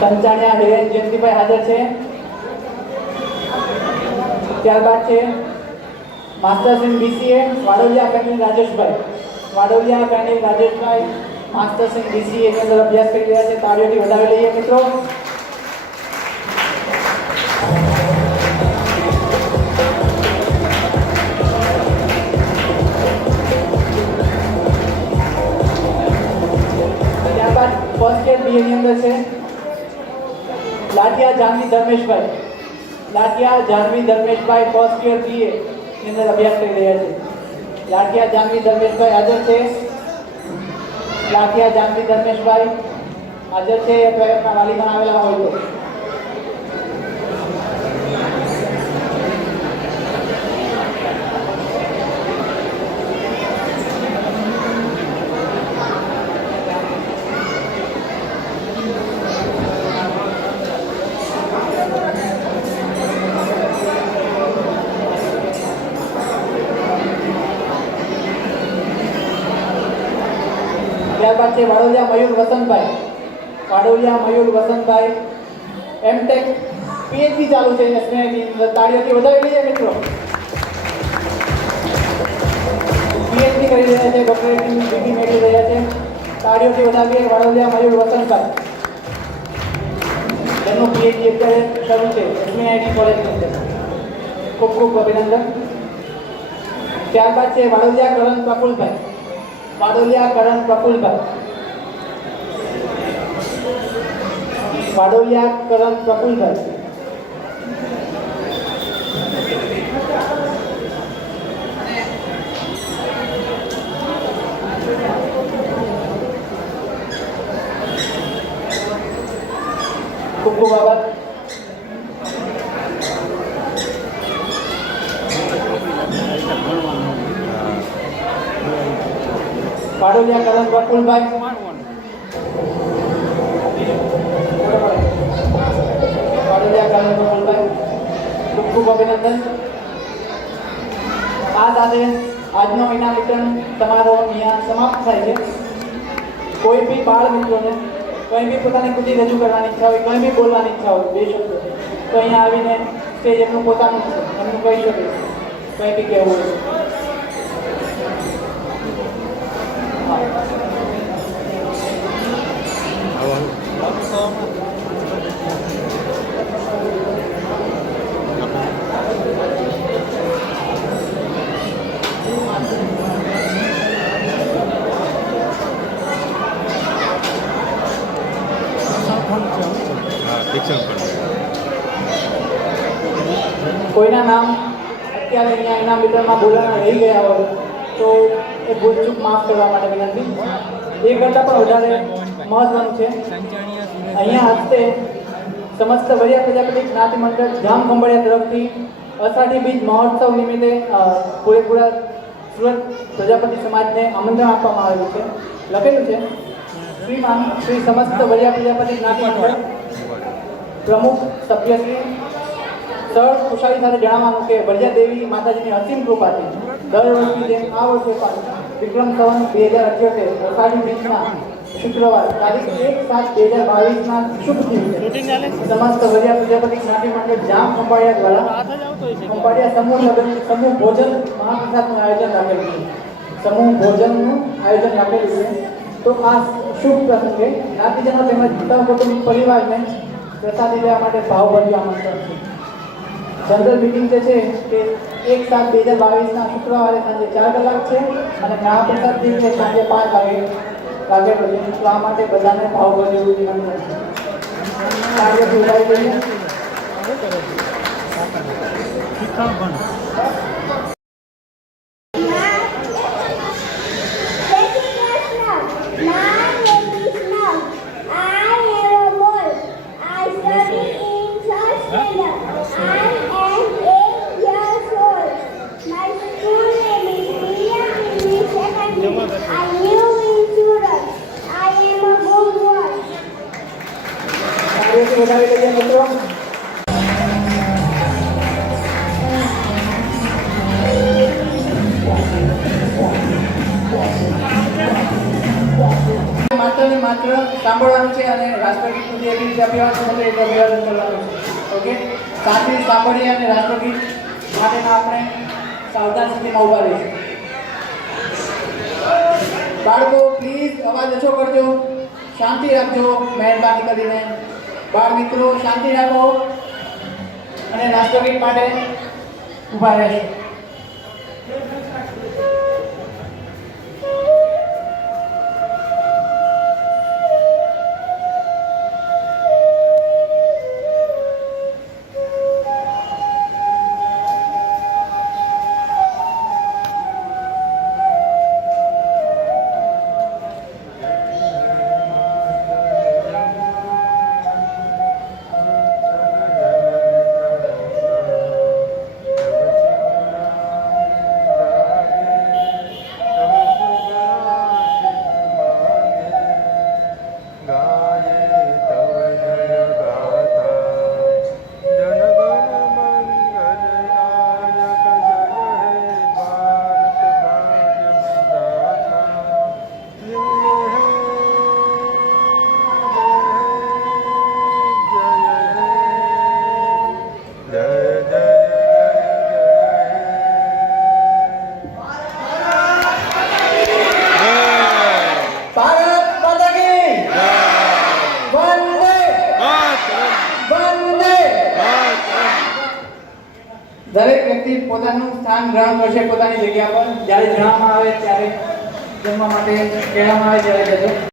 સંચાણિયા હિરેન જયંતિભાઈ હાજર છે. ત્યારબાદ છે masters in BCA Vadoliya family Rajeshbhai. Vadoliya family Rajeshbhai masters in BCA ની અંદર અભ્યાસ કરી રહ્યા છે. તાળીઓથી વધાવી લઈએ મિત્રો. ત્યારબાદ ફર્સ્ટ યર બીએ ની અંદર છે Lathiya Janvi Dharmeshbhai. Lathiya Janvi Dharmeshbhai first year BA ની અંદર અભ્યાસ કરી રહ્યા છે. લાઠિયા જાનવી ધર્મેશભાઈ હાજર છે. લાઠિયા જાનવી ધર્મેશભાઈ હાજર છે. એમના વાલીમાં આવેલા હોય તો ત્યારબાદ છે વાડોલિયા મયુર વસંતભાઈ. વાડોલિયા મયુર વસંતભાઈ એમટેક પીએચડી ચાલુ છે એસબીઆઈની અંદર. તાળીઓથી વધાવી લઈએ મિત્રો. પીએચડી કરી રહ્યા છે, ડોક્ટરેટની ડિગ્રી મેળવી રહ્યા છે. તાળીઓથી વધાવીએ વાડોલિયા મયુર વસંતભાઈ. એમનું પીએચડી અત્યારે શરૂ છે એસબીઆઈની કોલેજની અંદર. ખૂબ ખૂબ અભિનંદન. ત્યારબાદ છે વાડોલિયા કરણ પ્રફુલભાઈ. વાડોલિયા કરણ પ્રફુલભાઈ. વાડોલિયા કરણ પ્રફુલભાઈ. ખૂબ ખૂબ આભાર. વાડોલિયા કરણ પ્રફુલભાઈ. વાડોલિયા કરણ પ્રફુલભાઈ ખૂબ ખૂબ અભિનંદન. આ સાથે આજનો ઇનામ વિતરણ સમારોહ અહીંયા સમાપ્ત થાય છે. કોઈ બી બાળ મિત્રોને કંઈ બી પોતાની કૃતિ રજૂ કરવાની ઈચ્છા હોય, કંઈ બી બોલવાની ઈચ્છા હોય બે શબ્દો, તો અહીંયા આવીને સ્ટેજ એમનું પોતાનું છે, એમનું કહી શકે, કંઈ બી કહેવું હોય. કોઈના નામ અત્યારે અહીંયા ઇનામ વિતરણમાં બોલવાના રહી ગયા હોય તો એ ભૂલચૂક માફ કરવા માટે વિનંતી. એ કરતાં પણ વધારે મહત્વનું છે અહીંયા હસ્તે સમસ્ત વરિયા પ્રજાપતિ જ્ઞાતિ મંડળ જામ ખંભાળિયા તરફથી અષાઢી બીજ મહોત્સવ નિમિત્તે પૂરેપૂરા સુરત પ્રજાપતિ સમાજને આમંત્રણ આપવામાં આવેલું છે. લખેલું છે શ્રીમાન શ્રી સમસ્ત વરિયા પ્રજાપતિ જ્ઞાતિ મંડળ પ્રમુખ સભ્યશ્રી સર ખુશાલી સાથે જણાવવાનું કે વરજા દેવી માતાજીની અસીમ કૃપાથી દર વર્ષની જેમ આ વર્ષે પણ વિક્રમ સંવત 2078 અષાઢી બીજના શુક્રવાર તારીખ 1/7/2022ના શુભ દિવસે સમસ્ત વરિયા પ્રજાપતિ જ્ઞાતિ મંડળ જામ ખંભાળિયા દ્વારા ખંભાળિયા સમૂહ ભોજન મહાપ્રસાદનું આયોજન રાખેલું છે. સમૂહ ભોજનનું આયોજન રાખેલું છે. તો આ શુભ પ્રસંગે જ્ઞાતિજનો તેમજ કુટુંબ પરિવારને પ્રસાદી લેવા માટે ભાવભર્યું આમંત્રણ છે. જનરલ મિટિંગ જે છે તે 1/7/2022ના શુક્રવારે સાંજે 4 કલાક છે અને મહાપ્રસાદ દિવસે સાંજે 5 વાગે રાખેલો છે. તો આ માટે બધાને ભાવભર્યું નિમંત્રણ છે. કાર્ય જોડાઈ ગયું. તાળીઓથી વધાવી લઈએ મિત્રો. માત્ર ને માત્ર સાંભળવાનું છે અને રાષ્ટ્રગીતનું જે રીતે અભિવાદન છે એ અભિવાદન કરવાનું છે. ઓકે, શાંતિથી સાંભળીએ અને રાષ્ટ્રગીત માટેના આપણે સાવધાન સ્થિતિમાં ઊભા રહીશું. બાળકો પ્લીઝ અવાજ ઓછો કરજો, શાંતિ રાખજો મહેરબાની કરીને. બાળ મિત્રો શાંતિ રાખો અને રાષ્ટ્રગીત માટે ઊભા રહેશો. દરેક વ્યક્તિ પોતાનું સ્થાન ગ્રહણ કરશે પોતાની જગ્યા પર. જ્યારે જણાવવામાં આવે ત્યારે જમવા માટે કહેવામાં આવે ત્યારે જજો.